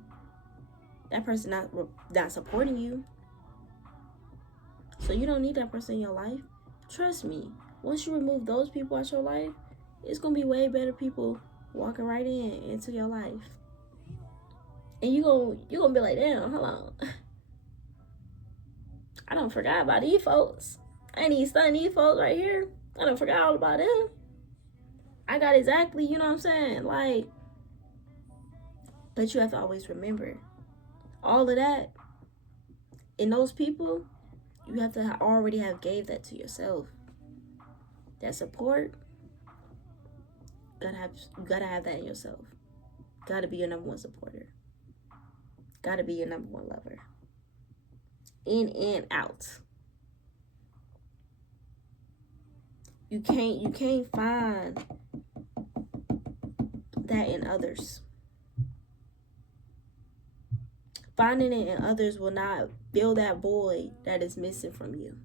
That person not supporting you. So you don't need that person in your life. Trust me. Once you remove those people out your life, it's going to be way better people walking right into your life. And you're gonna be like, damn, hold on. I don't forgot about these folks. I ain't even studying these folks right here. I don't forgot all about them. I got exactly, you know what I'm saying? Like, but you have to always remember, all of that, in those people, you have to already have gave that to yourself. That support, you gotta have that in yourself. Gotta be your number one supporter. Gotta be your number one lover. In and out. You can't find that in others. Finding it in others will not fill that void that is missing from you.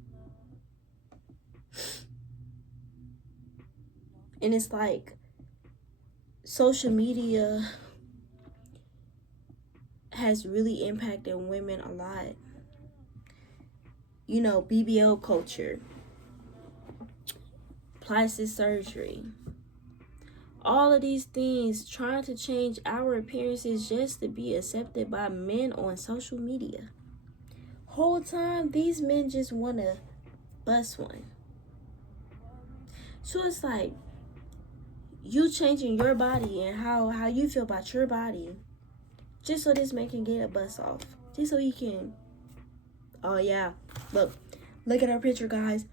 And it's like social media has really impacted women a lot. BBL culture, plastic surgery, all of these things, trying to change our appearances just to be accepted by men on social media. Whole time, these men just want to bust one. So it's like, you changing your body and how you feel about your body just so this man can get a bust off. Just so he can, oh yeah, look at our picture, guys.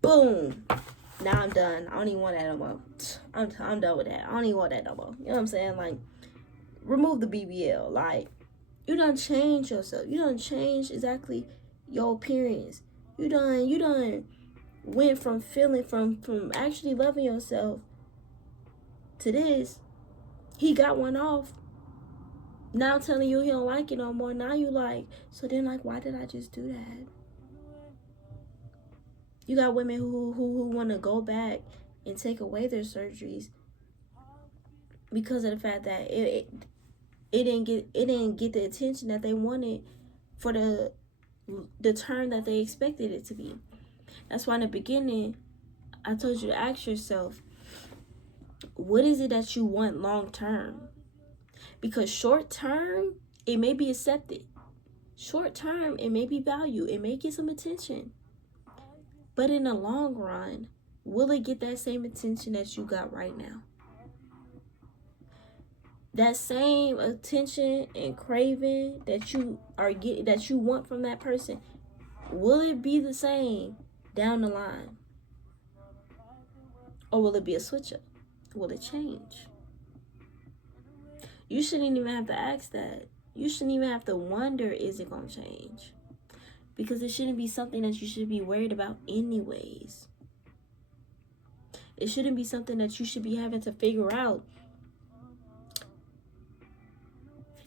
Boom. Now I'm done. I don't even want that no more. I'm done with that. I don't even want that no more. You know what I'm saying? Like, remove the BBL. Like, you done change yourself. You done change exactly your appearance. You done went from feeling, from actually loving yourself to this. He got one off. Now telling you he don't like it no more. Now you like, so then like, why did I just do that? You got women who want to go back and take away their surgeries because of the fact that it didn't get the attention that they wanted for the turn that they expected it to be. That's why in the beginning I told you to ask yourself, what is it that you want long term? Because short term, it may be accepted. Short term, it may be valued. It may get some attention. But in the long run, will it get that same attention that you got right now? That same attention and craving that you are getting, that you want from that person, will it be the same down the line? Or will it be a switch up? Will it change? You shouldn't even have to ask that. You shouldn't even have to wonder, is it going to change? Because it shouldn't be something that you should be worried about anyways. It shouldn't be something that you should be having to figure out.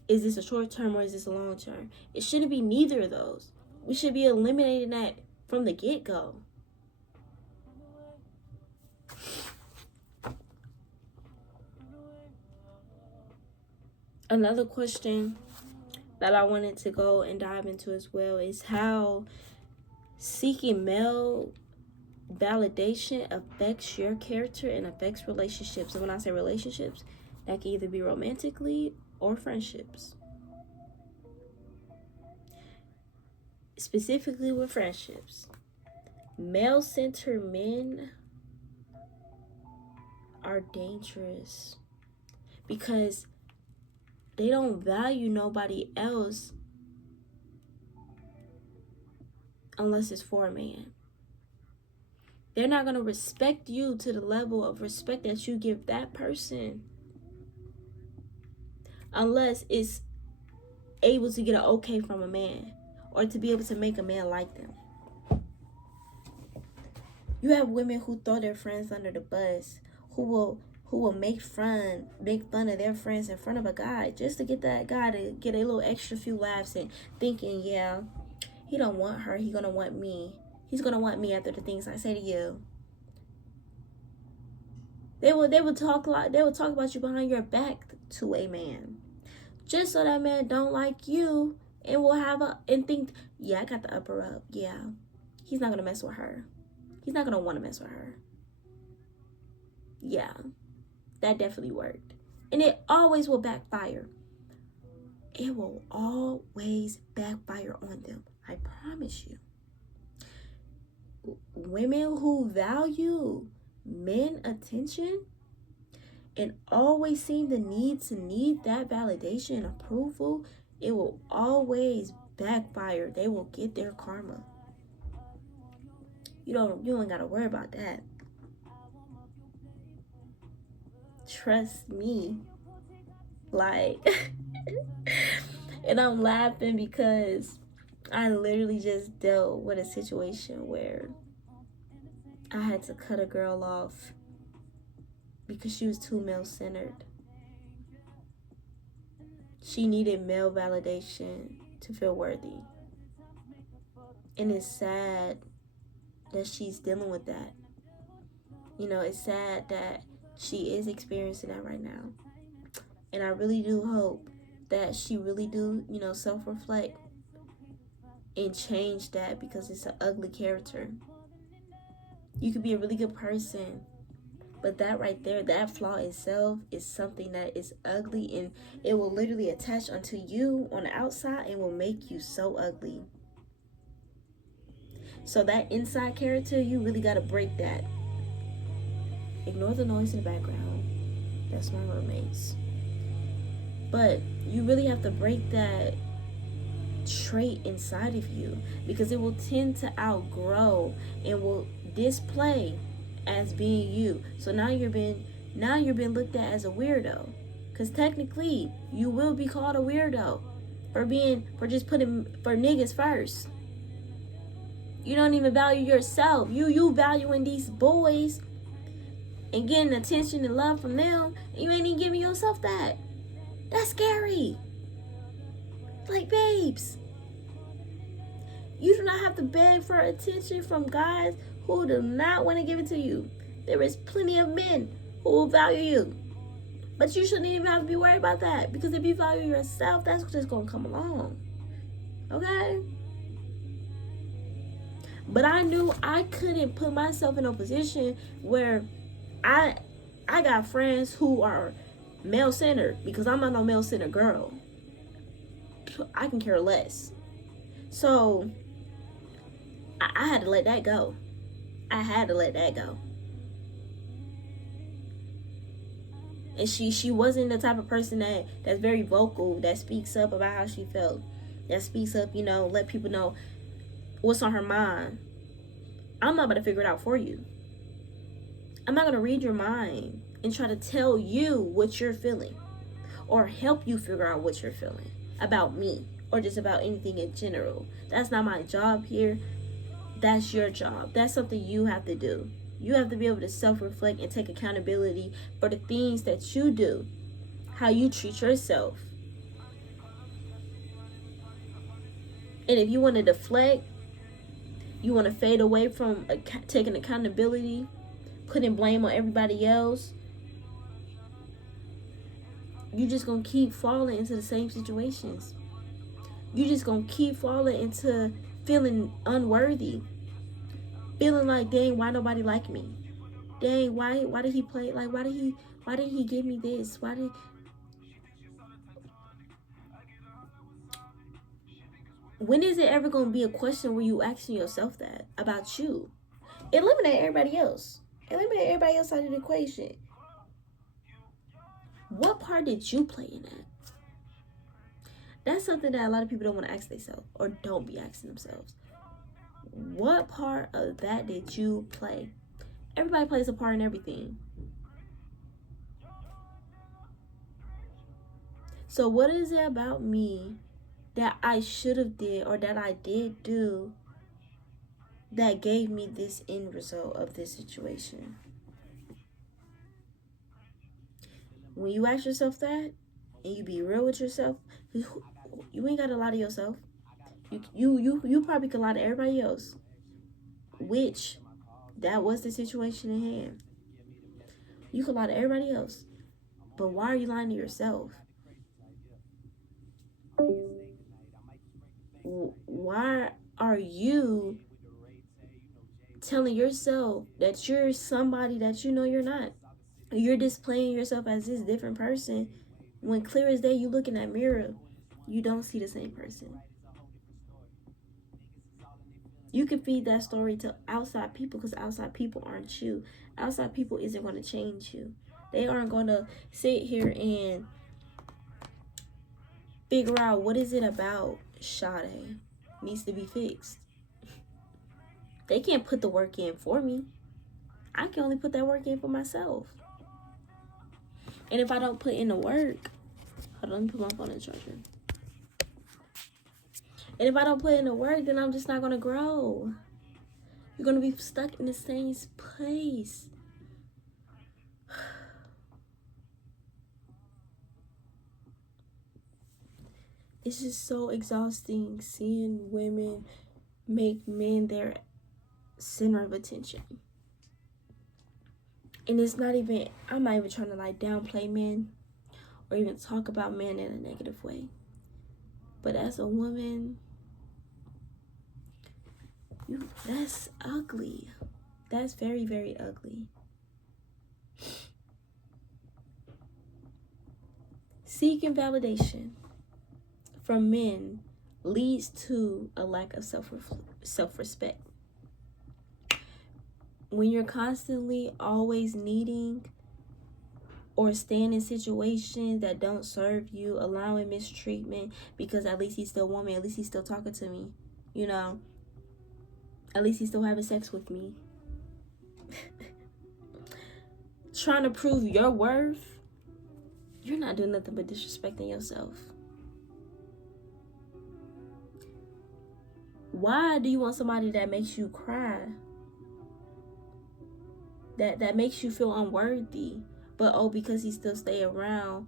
Is this a short term or is this a long term? It shouldn't be neither of those. We should be eliminating that from the get-go. Another question that I wanted to go and dive into as well is how seeking male validation affects your character and affects relationships. And when I say relationships, that can either be romantically or friendships. Specifically with friendships, male-centered men are dangerous because they don't value nobody else unless it's for a man. They're not going to respect you to the level of respect that you give that person unless it's able to get an okay from a man or to be able to make a man like them. You have women who throw their friends under the bus, who will make fun of their friends in front of a guy just to get that guy to get a little extra few laughs and thinking, yeah, he don't want her, he gonna want me. He's gonna want me after the things I say to you. They will talk about you behind your back to a man, just so that man don't like you and will and think, yeah, I got the upper up. Yeah, he's not gonna mess with her. He's not gonna want to mess with her. Yeah, that definitely worked, and it always will backfire. It will always backfire on them. I promise you. Women who value men attention and always seem to need that validation and approval, it will always backfire. They will get their karma. You don't gotta worry about that. Trust me. Like and I'm laughing because I literally just dealt with a situation where I had to cut a girl off because she was too male-centered. She needed male validation to feel worthy. And it's sad that she's dealing with that. You know, it's sad that she is experiencing that right now. And I really do hope that she really do, self-reflect and change that, because it's an ugly character. You could be a really good person, but that right there, that flaw itself is something that is ugly, and it will literally attach onto you on the outside and will make you so ugly. So that inside character, you really got to break that. Ignore the noise in the background. That's my roommates. But you really have to break that trait inside of you, because it will tend to outgrow and will display as being you. So now you're being looked at as a weirdo, because technically you will be called a weirdo for just putting for niggas first. You don't even value yourself. You valuing these boys and getting attention and love from them, and you ain't even giving yourself that. That's scary. Like, babes, you do not have to beg for attention from guys who do not want to give it to you. There is plenty of men who will value you. But you shouldn't even have to be worried about that, because if you value yourself, that's just going to come along. Okay? But I knew I couldn't put myself in a position where I I got friends who are male centered, because I'm not no male centered girl. I can care less. So I had to let that go. I had to let that go. And she wasn't the type of person that's very vocal, that speaks up about how she felt, that speaks up, let people know what's on her mind. I'm not about to figure it out for you. I'm not gonna read your mind and try to tell you what you're feeling, or help you figure out what you're feeling about me, or just about anything in general. That's not my job here. That's your job. That's something you have to do. You have to be able to self-reflect and take accountability for the things that you do, how you treat yourself. And if you want to deflect, you want to fade away from taking accountability, putting blame on everybody else, you just gonna keep falling into the same situations. You just gonna keep falling into feeling unworthy, feeling like, dang, why nobody like me? Dang, why did he play? Like, why did he give me this? When is it ever gonna be a question where you asking yourself that about you? Eliminate everybody else. Eliminate everybody else out of the equation. What part did you play in that? That's something that a lot of people don't want to ask themselves, or don't be asking themselves. What part of that did you play? Everybody plays a part in everything. So what is it about me that I should have did, or that I did do, that gave me this end result of this situation? When you ask yourself that, and you be real with yourself, you ain't got to lie to yourself. You probably could lie to everybody else, which that was the situation at hand. You could lie to everybody else, but why are you lying to yourself? Why are you telling yourself that you're somebody that you know you're not? You're displaying yourself as this different person, when clear as day you look in that mirror, you don't see the same person. You can feed that story to outside people, because outside people aren't you. Outside people isn't going to change you. They aren't going to sit here and figure out what is it about Sade needs to be fixed. They can't put the work in for me. I can only put that work in for myself. And if I don't put in the work, hold on, let me put my phone in the charger. And if I don't put in the work, then I'm just not going to grow. You're going to be stuck in the same place. It's just so exhausting seeing women make men their center of attention. And it's not even, I'm not even trying to like downplay men or even talk about men in a negative way. But as a woman, that's ugly. That's very, very ugly. Seeking validation from men leads to a lack of self-respect. When you're constantly always needing or staying in situations that don't serve you, allowing mistreatment because at least he's still want me, at least he's still talking to me, at least he's still having sex with me. Trying to prove your worth, you're not doing nothing but disrespecting yourself. Why do you want somebody that makes you cry? That makes you feel unworthy. But because he still stay around,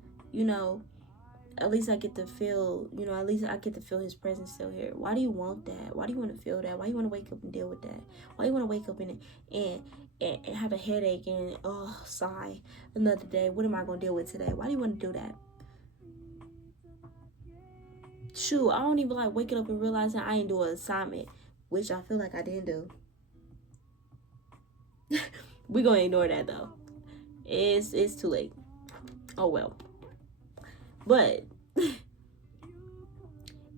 at least I get to feel, at least I get to feel his presence still here. Why do you want that? Why do you want to feel that? Why do you want to wake up and deal with that? Why do you want to wake up and have a headache and sigh another day? What am I going to deal with today? Why do you want to do that? Shoot, I don't even like waking up and realizing I ain't doing an assignment which I feel like I didn't do. We're gonna ignore that though. It's too late. Oh well. But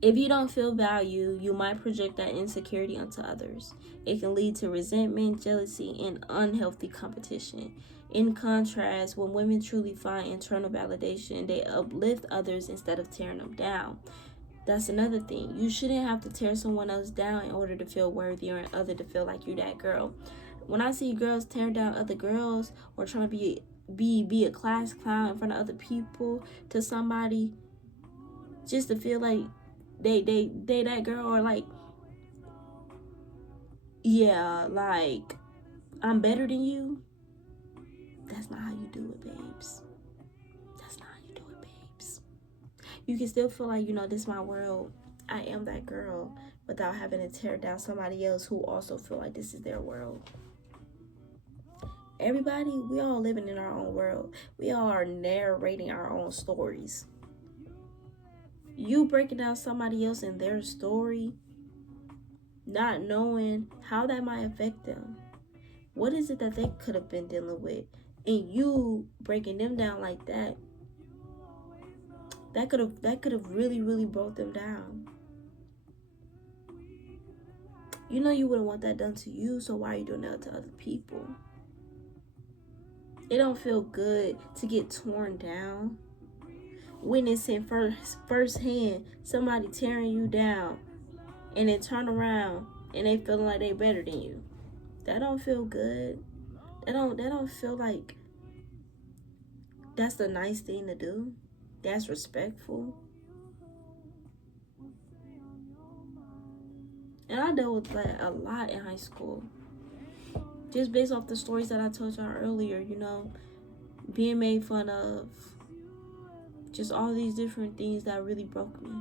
if you don't feel value, you might project that insecurity onto others. It can lead to resentment, jealousy, and unhealthy competition. In contrast, when women truly find internal validation, they uplift others instead of tearing them down. That's another thing. You shouldn't have to tear someone else down in order to feel worthy or in other to feel like you're that girl. When I see girls tearing down other girls or trying to be a class clown in front of other people to somebody just to feel like they that girl, or like, yeah, like I'm better than you. That's not how you do it, babes. That's not how you do it, babes. You can still feel like, this is my world. I am that girl without having to tear down somebody else who also feel like this is their world. Everybody, we all living in our own world. We all are narrating our own stories. You breaking down somebody else in their story, not knowing how that might affect them. What is it that they could have been dealing with? And you breaking them down like that, that could have really, really brought them down. You know you wouldn't want that done to you, so why are you doing that to other people? It don't feel good to get torn down. Witnessing firsthand somebody tearing you down and then turn around and they feeling like they better than you. That don't feel good. That don't feel like that's the nice thing to do. That's respectful. And I dealt with that a lot in high school. Just based off the stories that I told y'all earlier, being made fun of. Just all these different things that really broke me.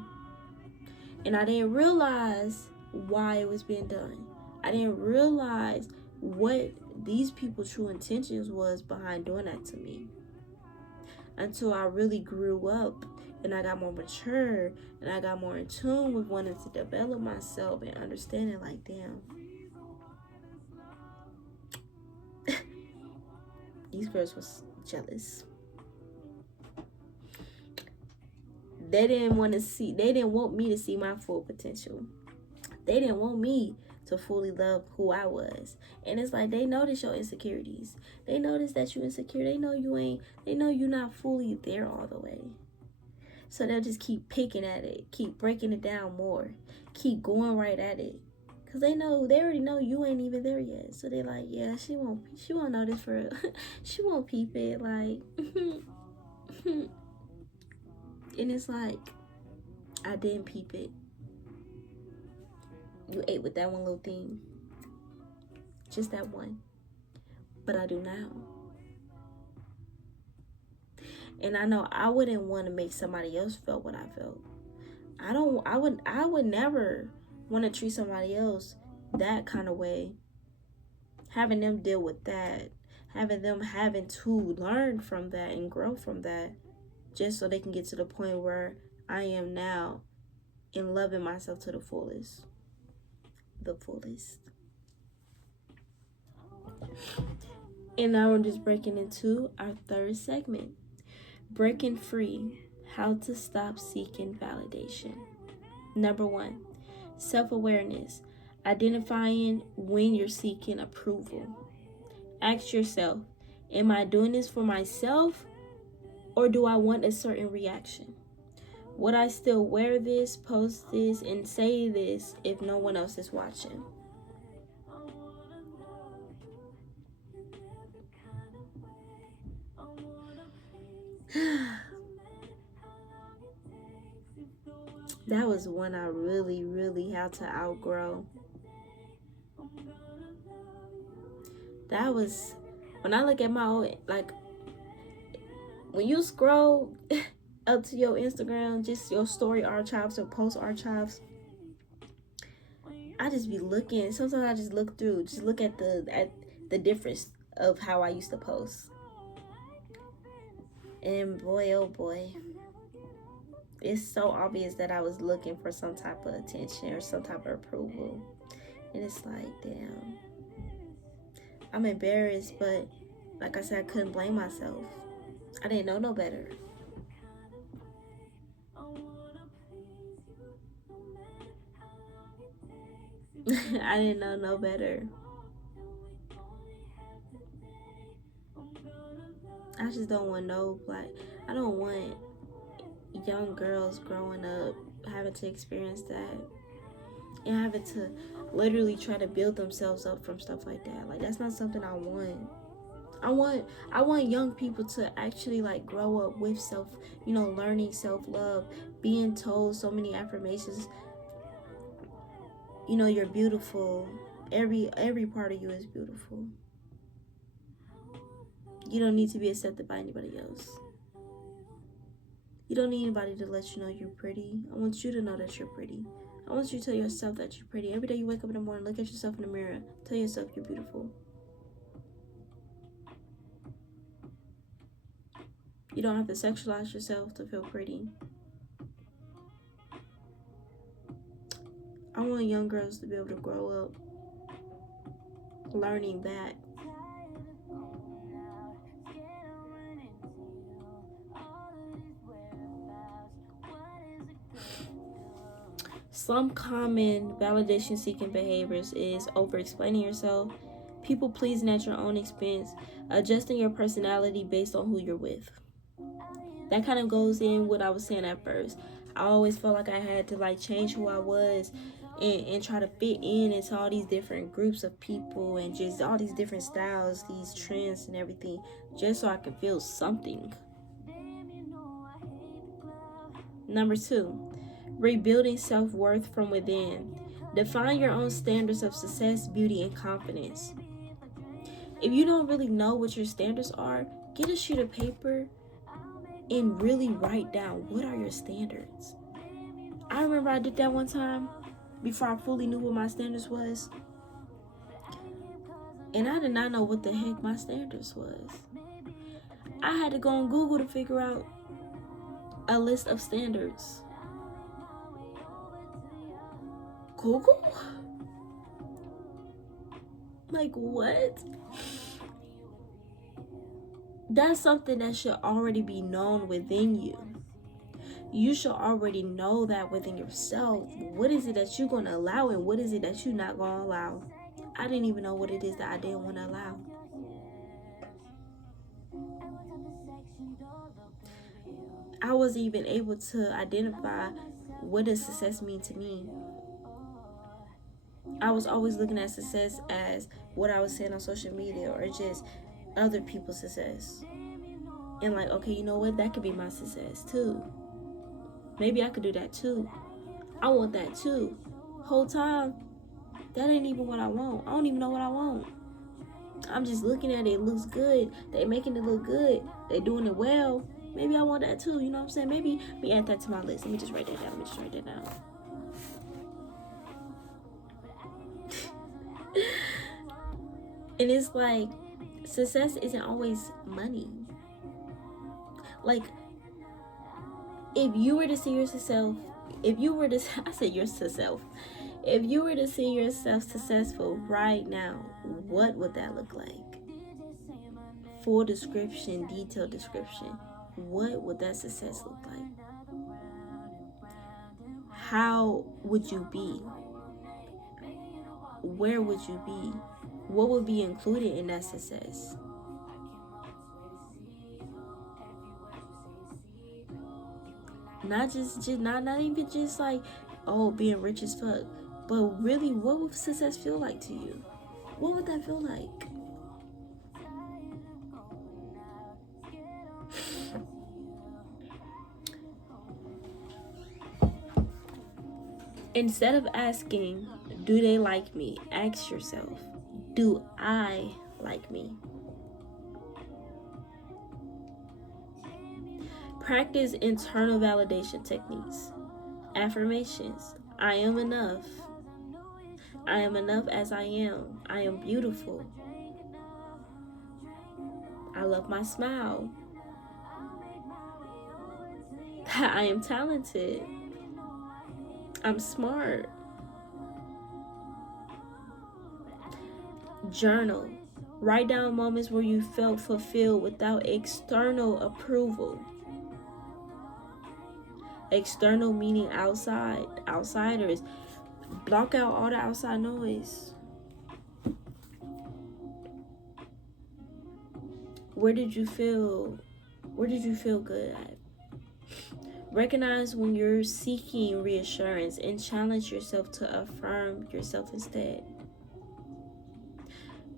And I didn't realize why it was being done. I didn't realize what these people's true intentions was behind doing that to me. Until I really grew up and I got more mature and I got more in tune with wanting to develop myself and understanding like, damn, these girls was jealous. They didn't want me to see my full potential. They didn't want me to fully love who I was. And it's like, they notice your insecurities. They notice that you're insecure. They know you're not fully there all the way. So they'll just keep picking at it, keep breaking it down more, keep going right at it. Cause they already know you ain't even there yet. So they're like, yeah, she won't notice for she won't peep it, like and it's like, I didn't peep it. You ate with that one little thing. Just that one. But I do now. And I know I wouldn't want to make somebody else feel what I felt. I would never want to treat somebody else that kind of way. Having them deal with that. Having them having to learn from that and grow from that. Just so they can get to the point where I am now in loving myself to the fullest. The fullest. And now we're just breaking into our third segment. Breaking free. How to stop seeking validation. Number 1, self-awareness. Identifying when you're seeking approval. Ask yourself, am I doing this for myself or do I want a certain reaction? Would I still wear this, post this, and say this if no one else is watching? That was one I really, really had to outgrow. That was, when I look at my old, like, when you scroll up to your Instagram, just your story archives or post archives, I just be looking. Sometimes I just look through, just look at the difference of how I used to post. And boy, oh boy, it's so obvious that I was looking for some type of attention or some type of approval. And it's like, damn, I'm embarrassed, but like I said, I couldn't blame myself. I didn't know no better. I didn't know no better. I just don't want no, like, I don't want young girls growing up having to experience that and having to literally try to build themselves up from stuff like that. Like, that's not something I want. I want young people to actually like grow up with learning self-love, being told so many affirmations. You're beautiful. Every part of you is beautiful. You don't need to be accepted by anybody else. You don't need anybody to let you know you're pretty. I want you to know that you're pretty. I want you to tell yourself that you're pretty. Every day you wake up in the morning, look at yourself in the mirror. Tell yourself you're beautiful. You don't have to sexualize yourself to feel pretty. I want young girls to be able to grow up learning that. Some common validation seeking behaviors is over explaining yourself, people pleasing at your own expense, adjusting your personality based on who you're with. That kind of goes in what I was saying at first. I always felt like I had to like change who I was and try to fit in into all these different groups of people and just all these different styles, these trends and everything, just so I could feel something. Number 2, rebuilding self-worth from within. Define your own standards of success, beauty, and confidence. If you don't really know what your standards are, get a sheet of paper and really write down what are your standards. I remember I did that one time before I fully knew what my standards was. And I did not know what the heck my standards was. I had to go on Google to figure out a list of standards. Google? Like, what? That's something that should already be known within you. You should already know that within yourself. What is it that you're going to allow and what is it that you're not going to allow? I didn't even know what it is that I didn't want to allow. I wasn't even able to identify what does success mean to me. I was always looking at success as what I was saying on social media or just other people's success. And like, okay, you know what? That could be my success too. Maybe I could do that too. I want that too. Whole time, that ain't even what I want. I don't even know what I want. I'm just looking at it. It looks good. They making it look good. They doing it well. Maybe I want that too. You know what I'm saying? Maybe let me add that to my list. Let me just write that down. And it's like, success isn't always money. Like, if you were to see yourself, if you were to see yourself successful right now, what would that look like? Full description, detailed description. What would that success look like? How would you be? Where would you be? What would be included in that success? Not even just like, oh, being rich as fuck, but really, what would success feel like to you? What would that feel like? Instead of asking, do they like me? Ask yourself, do I like me? Practice internal validation techniques. Affirmations. I am enough. I am enough as I am. I am beautiful. I love my smile. I am talented. I'm smart. Journal. Write down moments where you felt fulfilled without external approval. External meaning outsiders. Block out all the outside noise. Where did you feel good at? Recognize when you're seeking reassurance and challenge yourself to affirm yourself instead.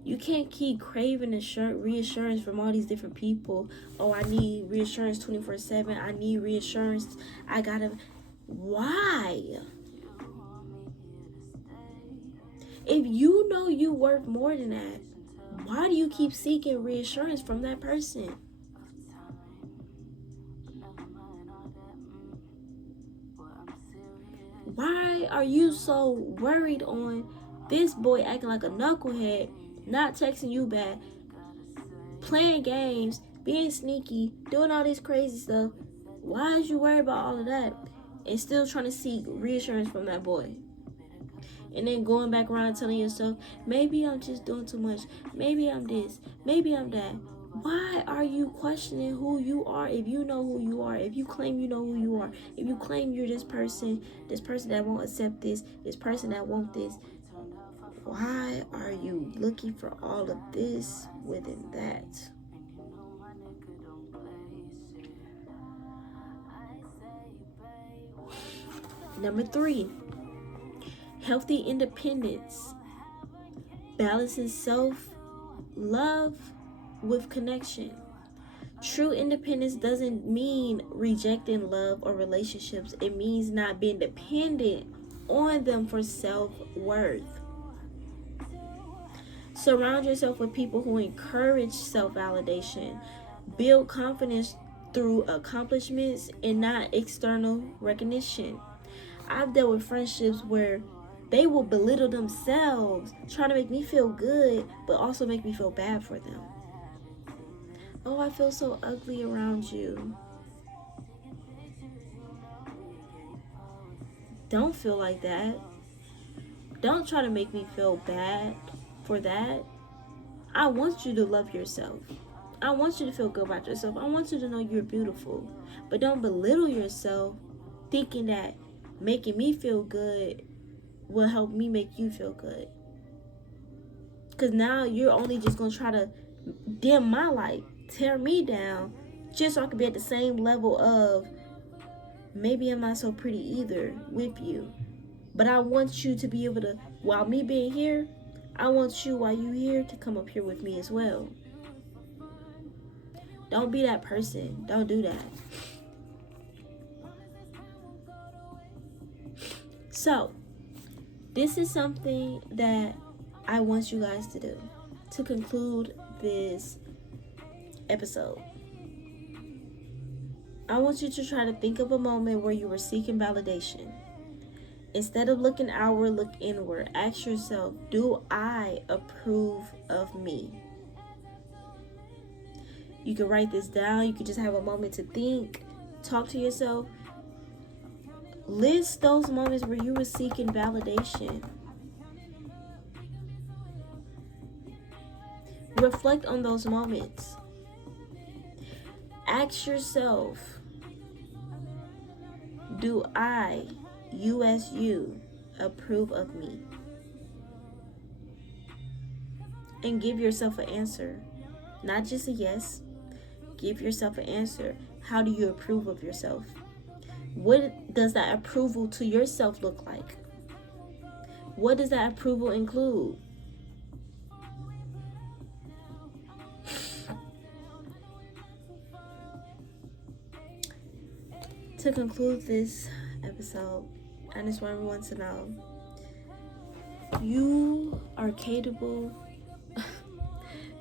You can't keep craving reassurance from all these different people. Oh, I need reassurance 24/7. I need reassurance. I gotta. Why? If you know you worth more than that, why do you keep seeking reassurance from that person? Why are you so worried on this boy acting like a knucklehead, not texting you back, playing games, being sneaky, doing all this crazy stuff? Why is you worried about all of that and still trying to seek reassurance from that boy? And then going back around telling yourself, maybe I'm just doing too much. Maybe I'm this. Maybe I'm that. Why are you questioning who you are if you know who you are? If you claim you know who you are, if you claim you're this person that won't accept this person that won't this, why are you looking for all of this within that? Number 3, healthy independence. Balancing self-love with connection. True independence doesn't mean rejecting love or relationships. It means not being dependent on them for self-worth. Surround yourself with people who encourage self-validation. Build confidence through accomplishments and not external recognition. I've dealt with friendships where they will belittle themselves, trying to make me feel good, but also make me feel bad for them. Oh, I feel so ugly around you. Don't feel like that. Don't try to make me feel bad for that. I want you to love yourself. I want you to feel good about yourself. I want you to know you're beautiful. But don't belittle yourself thinking that making me feel good will help me make you feel good. Because now you're only just going to try to dim my light, tear me down, just so I can be at the same level of maybe I'm not so pretty either with you. But I want you to be able to, while me being here, I want you, while you here, to come up here with me as well. Don't be that person. Don't do that. So, this is something that I want you guys to do to conclude this episode. I want you to try to think of a moment where you were seeking validation. Instead of looking outward, look inward. Ask yourself, do I approve of me? You can write this down. You can just have a moment to think. Talk to yourself. List those moments where you were seeking validation. Reflect on those moments. Ask yourself, do I, you as you, approve of me? And give yourself an answer. Not just a yes. Give yourself an answer. How do you approve of yourself? What does that approval to yourself look like? What does that approval include? To conclude this episode, I just want everyone to know you are capable.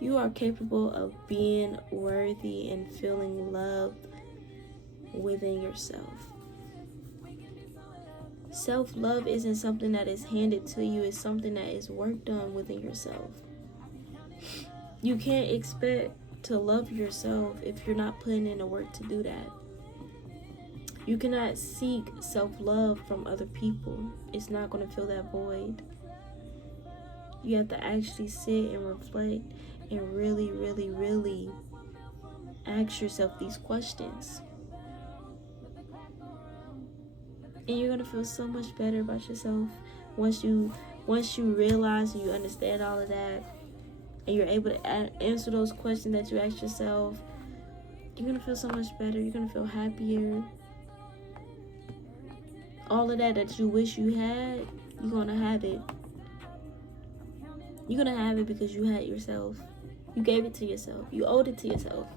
You are capable of being worthy and feeling loved within yourself. Self-love isn't something that is handed to you. It's something that is worked on within yourself. You can't expect to love yourself if you're not putting in the work to do that. You cannot seek self-love from other people. It's not going to fill that void. You have to actually sit and reflect and really, really, really ask yourself these questions. And you're gonna feel so much better about yourself once you realize and you understand all of that, and you're able to answer those questions that you ask yourself. You're gonna feel so much better. You're gonna feel happier. All of that you wish you had, you're gonna have it. You're gonna have it because you had yourself. You gave it to yourself. You owed it to yourself.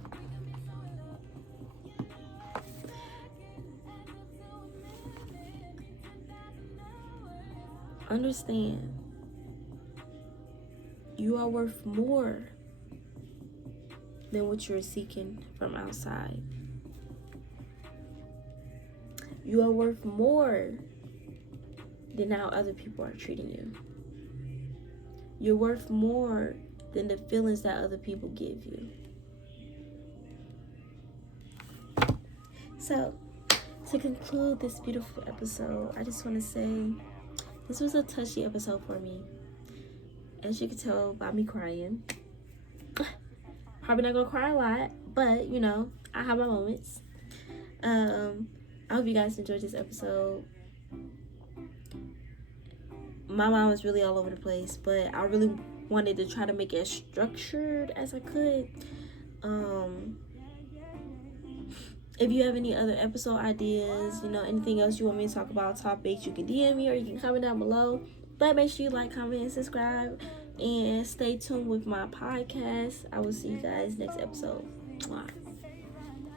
Understand, you are worth more than what you're seeking from outside. You are worth more than how other people are treating you. You're worth more than the feelings that other people give you. So, to conclude this beautiful episode, I just want to say this was a touchy episode for me. As you can tell by me crying. Probably not gonna cry a lot, but you know, I have my moments. I hope you guys enjoyed this episode. My mind was really all over the place, but I really wanted to try to make it as structured as I could. If you have any other episode ideas, you know, anything else you want me to talk about, topics, you can DM me or you can comment down below. But make sure you like, comment, and subscribe. And stay tuned with my podcast. I will see you guys next episode. Mwah.